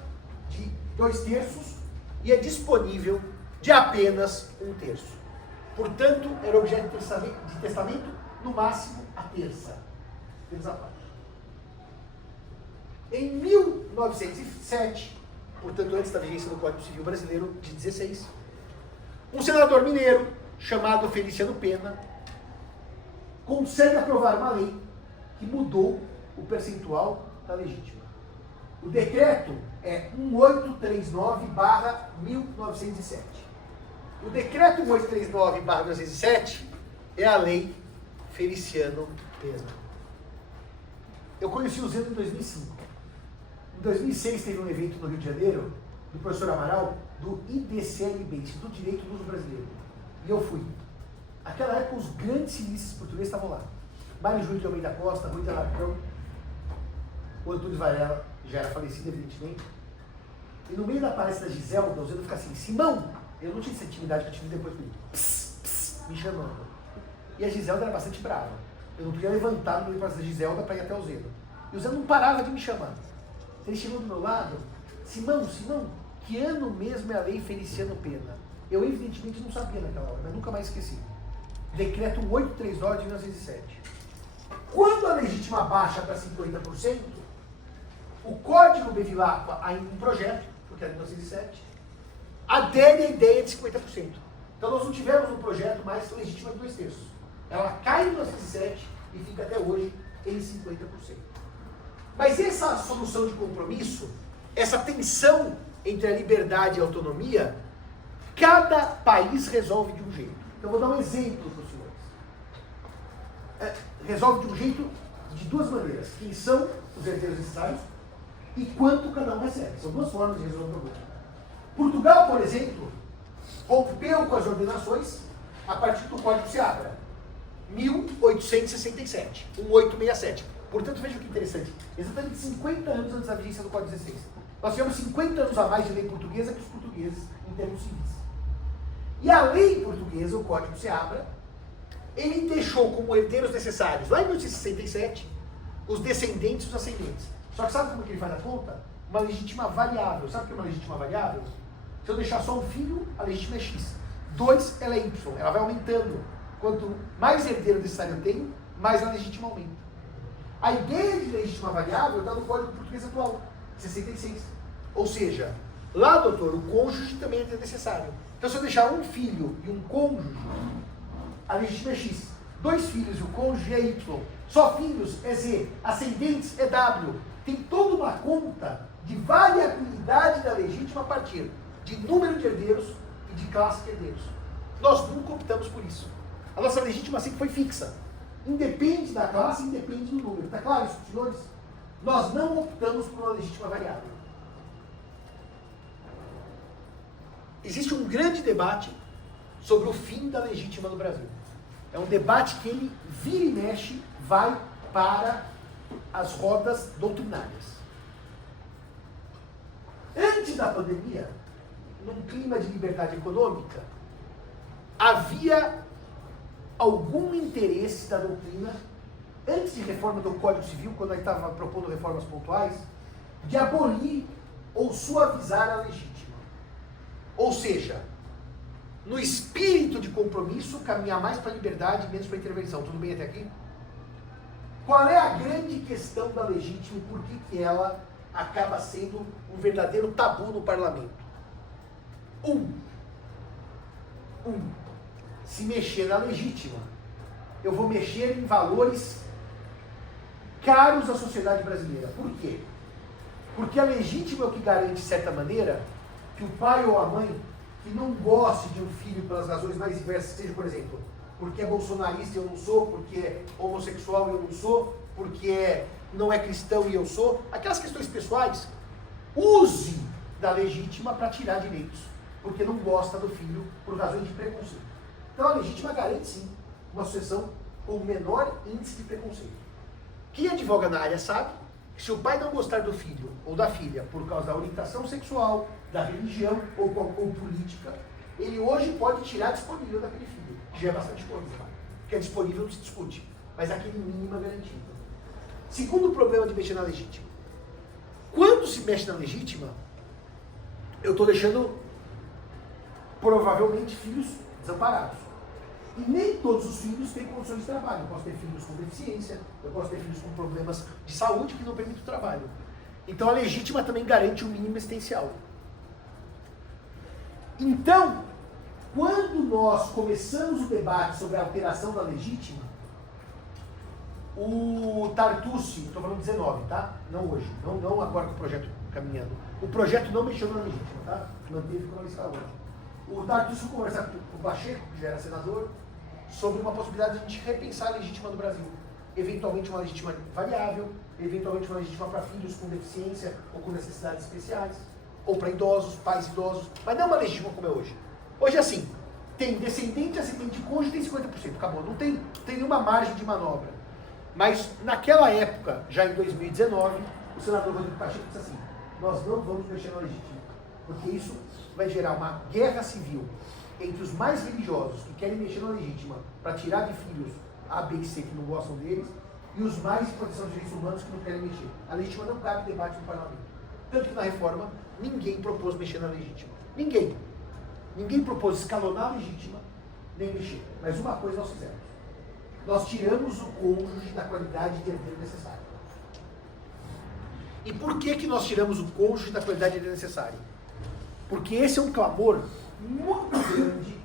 de 2/3 e é disponível de apenas 1/3. Portanto, era objeto de testamento no máximo a terça parte. Em 1907, portanto antes da vigência do Código Civil Brasileiro de 16, um senador mineiro chamado Feliciano Pena consegue aprovar uma lei que mudou o percentual da legítima. O decreto é 1839/1907. O decreto 1839/1907 é a lei Feliciano Pena. Eu conheci o Zeno em 2005. Em 2006 teve um evento no Rio de Janeiro, do professor Amaral, do IDCLB, Instituto de Direito do Uso Brasileiro. E eu fui. Naquela época, os grandes cientistas portugueses estavam lá. Mário Júlio de Almeida Costa, Rui de Alarcão, o Antônio Varela, já era falecido, evidentemente. E no meio da palestra da Giselda, o Zeno fica assim, Simão, eu não tinha essa intimidade que eu tive depois comigo, me chamando. E a Giselda era bastante brava. Eu não podia levantar no meio da palestra da Giselda para ir até o Zeno. E o Zeno não parava de me chamar. Ele chegou do meu lado, Simão, que ano mesmo é a lei Feliciano Pena? Eu evidentemente não sabia naquela hora, mas nunca mais esqueci. Decreto 839 de 1907. Quando a legítima baixa para 50%, o Código Bevilacqua, ainda um projeto, porque era de 1907, adere à ideia de 50%. Então nós não tivemos um projeto mais legítima de 2/3. Ela cai em 1907 e fica até hoje em 50%. Mas essa solução de compromisso, essa tensão entre a liberdade e a autonomia, cada país resolve de um jeito. Então eu vou dar um exemplo para os senhores. Resolve de um jeito, de 2 maneiras. Quem são os herdeiros necessários e quanto cada um recebe. São 2 formas de resolver o problema. Portugal, por exemplo, rompeu com as ordenações a partir do Código Seabra, 1867, 1867. Portanto, veja que interessante, exatamente 50 anos antes da vigência do Código 16. Nós tivemos 50 anos a mais de lei portuguesa que os portugueses em termos civis. E a lei portuguesa, o Código Seabra, ele deixou como herdeiros necessários, lá em 1867, os descendentes e os ascendentes. Só que sabe como que ele faz a conta? Uma legítima variável. Sabe o que é uma legítima variável? Se eu deixar só um filho, a legítima é X. 2, ela é Y. Ela vai aumentando. Quanto mais herdeiro necessário eu tenho, mais a legítima aumenta. A ideia de legítima variável está no Código Português atual, 66. Ou seja, lá, doutor, o cônjuge também é necessário. Então, se eu deixar um filho e um cônjuge, a legítima é X. 2 filhos e o cônjuge é Y. Só filhos é Z. Ascendentes é W. Tem toda uma conta de variabilidade da legítima a partir de número de herdeiros e de classe de herdeiros. Nós nunca optamos por isso. A nossa legítima sempre foi fixa. Independe da classe, independe do número. Está claro isso, senhores? Nós não optamos por uma legítima variável. Existe um grande debate sobre o fim da legítima no Brasil. É um debate que ele vira e mexe, vai para as rodas doutrinárias. Antes da pandemia, num clima de liberdade econômica, havia algum interesse da doutrina, antes de reforma do Código Civil, quando a gente estava propondo reformas pontuais, de abolir ou suavizar a legítima. Ou seja, no espírito de compromisso, caminhar mais para a liberdade e menos para a intervenção. Tudo bem até aqui? Qual é a grande questão da legítima e por que ela acaba sendo um verdadeiro tabu no parlamento? Se mexer na legítima, eu vou mexer em valores caros à sociedade brasileira. Por quê? Porque a legítima é o que garante, de certa maneira, que o pai ou a mãe que não goste de um filho pelas razões mais diversas, seja, por exemplo, porque é bolsonarista e eu não sou, porque é homossexual e eu não sou, porque não é cristão e eu sou, aquelas questões pessoais, use da legítima para tirar direitos, porque não gosta do filho por razões de preconceito. Então a legítima garante sim uma sucessão com menor índice de preconceito. Quem advoga na área sabe que se o pai não gostar do filho ou da filha por causa da orientação sexual, da religião ou política, ele hoje pode tirar disponível daquele filho, que já é bastante coisa, tá? Porque é disponível não se discute, mas aquele mínimo é garantido. Segundo problema de mexer na legítima. Quando se mexe na legítima, eu estou deixando provavelmente filhos desamparados. E nem todos os filhos têm condições de trabalho. Eu posso ter filhos com deficiência, eu posso ter filhos com problemas de saúde que não permitem o trabalho. Então a legítima também garante um mínimo existencial. Então, quando nós começamos o debate sobre a alteração da legítima, o Tartucci, estou falando 19, tá? Não hoje, não agora com o projeto caminhando. O projeto não mexeu na legítima, tá? Manteve como ela está hoje. O Tartucci foi conversar com o Pacheco, que já era senador, sobre uma possibilidade de a gente repensar a legítima no Brasil. Eventualmente uma legítima variável, eventualmente uma legítima para filhos com deficiência ou com necessidades especiais, ou para idosos, pais idosos, mas não uma legítima como é hoje. Hoje é assim, tem descendente, ascendente de cônjuge, tem 50%, acabou, não tem nenhuma margem de manobra. Mas naquela época, já em 2019, o senador Rodrigo Pacheco disse assim, nós não vamos mexer na legítima, porque isso vai gerar uma guerra civil entre os mais religiosos que querem mexer na legítima para tirar de filhos A, B e C que não gostam deles, e os mais de proteção de direitos humanos que não querem mexer. A legítima não cabe debate no parlamento. Tanto que na reforma, ninguém propôs mexer na legítima. Ninguém. Ninguém propôs escalonar a legítima, nem mexer. Mas uma coisa nós fizemos. Nós tiramos o cônjuge da qualidade de herdeiro necessário. E por que nós tiramos o cônjuge da qualidade de herdeiro necessário? Porque esse é um clamor muito grande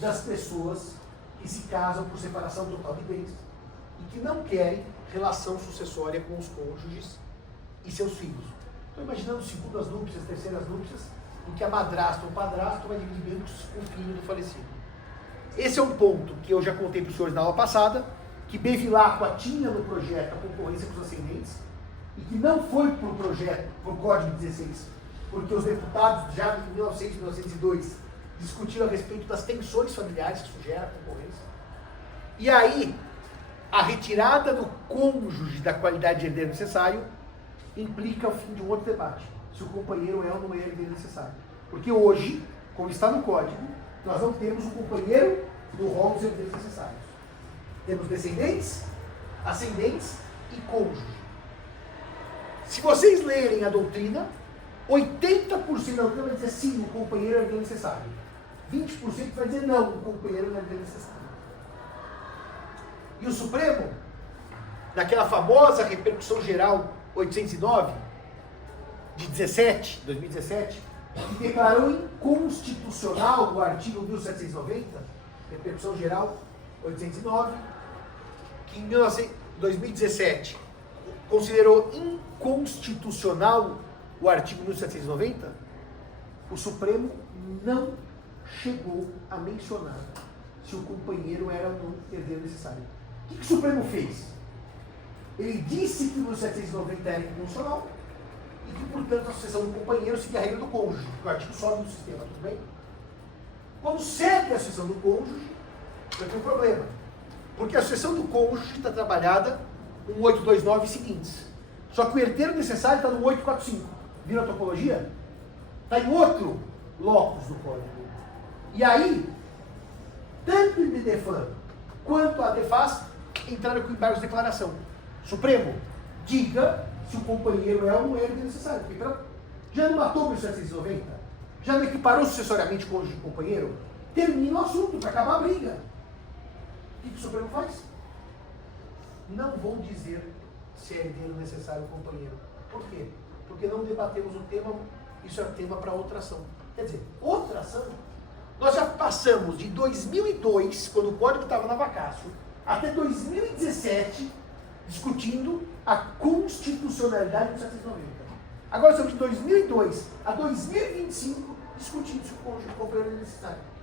das pessoas que se casam por separação total de bens e que não querem relação sucessória com os cônjuges e seus filhos. Estou imaginando segundas núpcias, terceiras núpcias, em que a madrasta ou o padrasto vai dividir bens com o filho do falecido. Esse é um ponto que eu já contei para os senhores na aula passada, que Bevilacqua tinha no projeto a concorrência com os ascendentes, e que não foi para o projeto, para o Código 16, porque os deputados já em 1900 e 1902 discutiram a respeito das tensões familiares que isso gera a concorrência. E aí, a retirada do cônjuge da qualidade de herdeiro necessário implica o fim de um outro debate, se o companheiro é ou não é herdeiro necessário. Porque hoje, como está no Código, nós não temos um companheiro no rol dos herdeiros necessários. Temos descendentes, ascendentes e cônjuge. Se vocês lerem a doutrina, 80% da doutrina vai dizer sim, o companheiro é herdeiro necessário. 20% vai dizer não, o companheiro não é herdeiro necessário. E o Supremo, naquela famosa repercussão geral 809, de 2017, que declarou inconstitucional o artigo 1790, repercussão geral 809, que em 2017 considerou inconstitucional o artigo 1790, o Supremo não chegou a mencionar se o companheiro era ou não herdeiro necessário. O que o Supremo fez? Ele disse que o 1790 era inconstitucional e que, portanto, a sucessão do companheiro seguia a regra do cônjuge, que o artigo sobe no sistema, tudo bem? Quando segue a sucessão do cônjuge, vai ter um problema. Porque a sucessão do cônjuge está trabalhada no 829 e seguintes. Só que o herdeiro necessário está no 845. Viram a topologia? Está em outro locus do código. E aí, tanto o IBDFAN quanto a DEFAS entraram com embargos de declaração. Supremo, diga se o companheiro é ou não é herdeiro necessário. Porque já não matou o 1790? Já não equiparou sucessoriamente cônjuge e companheiro? Termina o assunto, para acabar a briga. O que o Supremo faz? Não vão dizer se é herdeiro necessário o companheiro. Por quê? Porque não debatemos o tema, isso é tema para outra ação. Quer dizer, outra ação, nós já passamos de 2002, quando o código estava na vacácio, até 2017, discutindo a constitucionalidade do 1790. Agora estamos de 2002 a 2025, discutindo se o cônjuge e companheiro é necessário.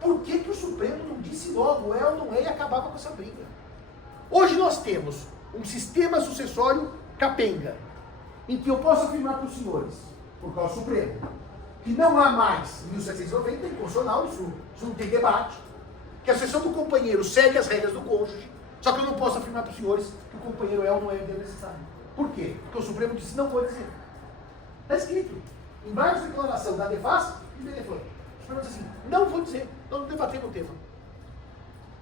Por que o Supremo não disse logo é ou não é e acabava com essa briga? Hoje nós temos um sistema sucessório capenga, em que eu posso afirmar para os senhores, por causa do Supremo, que não há mais 1790, é inconstitucional, isso não tem debate, que a sucessão do companheiro segue as regras do cônjuge, só que eu não posso afirmar para os senhores que o companheiro é ou não é herdeiro necessário. Por quê? Porque o Supremo disse não pode dizer. Está escrito. Em várias declarações da DEFAS e do IBDFAN. O Supremo diz assim, não vou dizer, nós não debatemos o tema.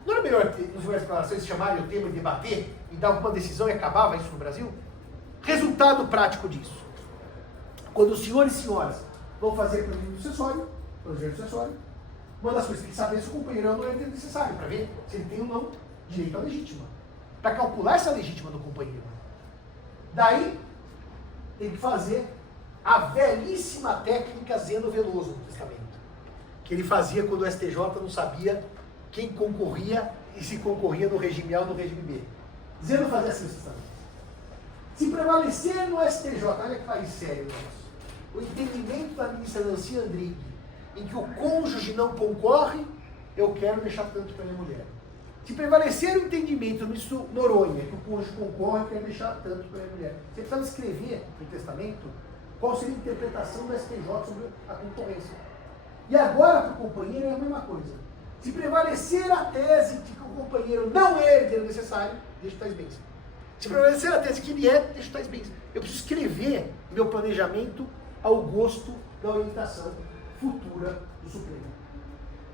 Não era melhor, nas várias declarações, chamarem o tema e debater, e dar uma decisão e acabava isso no Brasil? Resultado prático disso. Quando os senhores e senhoras vão fazer planejamento sucessório, uma das coisas que tem que saber se o companheiro é ou não é necessário, para ver se ele tem ou não direito à legítima. Para calcular essa legítima do companheiro. Daí, tem que fazer a velhíssima técnica Zeno Veloso no testamento. Que ele fazia quando o STJ não sabia quem concorria e se concorria no regime A ou no regime B. Zeno fazia assim no testamento. Se prevalecer no STJ, olha que país sério nosso, o entendimento da ministra Nancy Andrighi, em que o cônjuge não concorre, eu quero deixar tanto para minha mulher. Se prevalecer o entendimento do ministro Noronha, que o cônjuge concorre, eu quero deixar tanto para minha mulher. Você precisava escrever no testamento qual seria a interpretação do STJ sobre a concorrência. E agora, para o companheiro, é a mesma coisa. Se prevalecer a tese de que o companheiro não é herdeiro necessário, deixa tais bens. Se prevalecer a tese que ele é, deixa tais bens. Eu preciso escrever meu planejamento ao gosto da orientação futura do Supremo.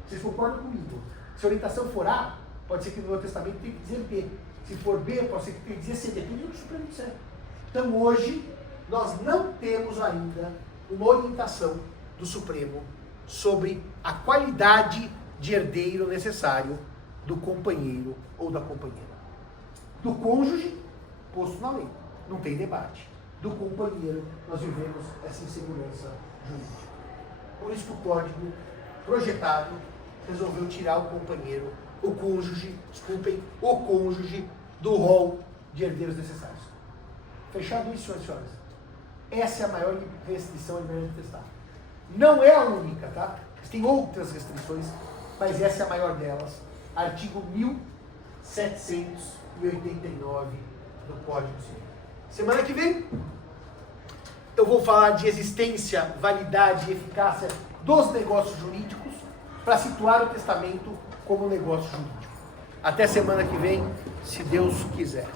Vocês concordam comigo? Se a orientação for A, pode ser que no meu testamento tenha que dizer B. Se for B, pode ser que tenha que dizer C. Depende do que o Supremo disser. Então hoje, nós não temos ainda uma orientação do Supremo sobre a qualidade de herdeiro necessário do companheiro ou da companheira. Do cônjuge, posto na lei. Não tem debate. Do companheiro, nós vivemos essa insegurança jurídica. Por isso que o código projetado resolveu tirar o companheiro, o cônjuge do rol de herdeiros necessários. Fechado isso, senhoras e senhores. Essa é a maior restrição à liberdade de testar. Não é a única, tá? Tem outras restrições, mas essa é a maior delas. Artigo 1789 do Código Civil. Semana que vem, eu vou falar de existência, validade e eficácia dos negócios jurídicos para situar o testamento como negócio jurídico. Até semana que vem, se Deus quiser.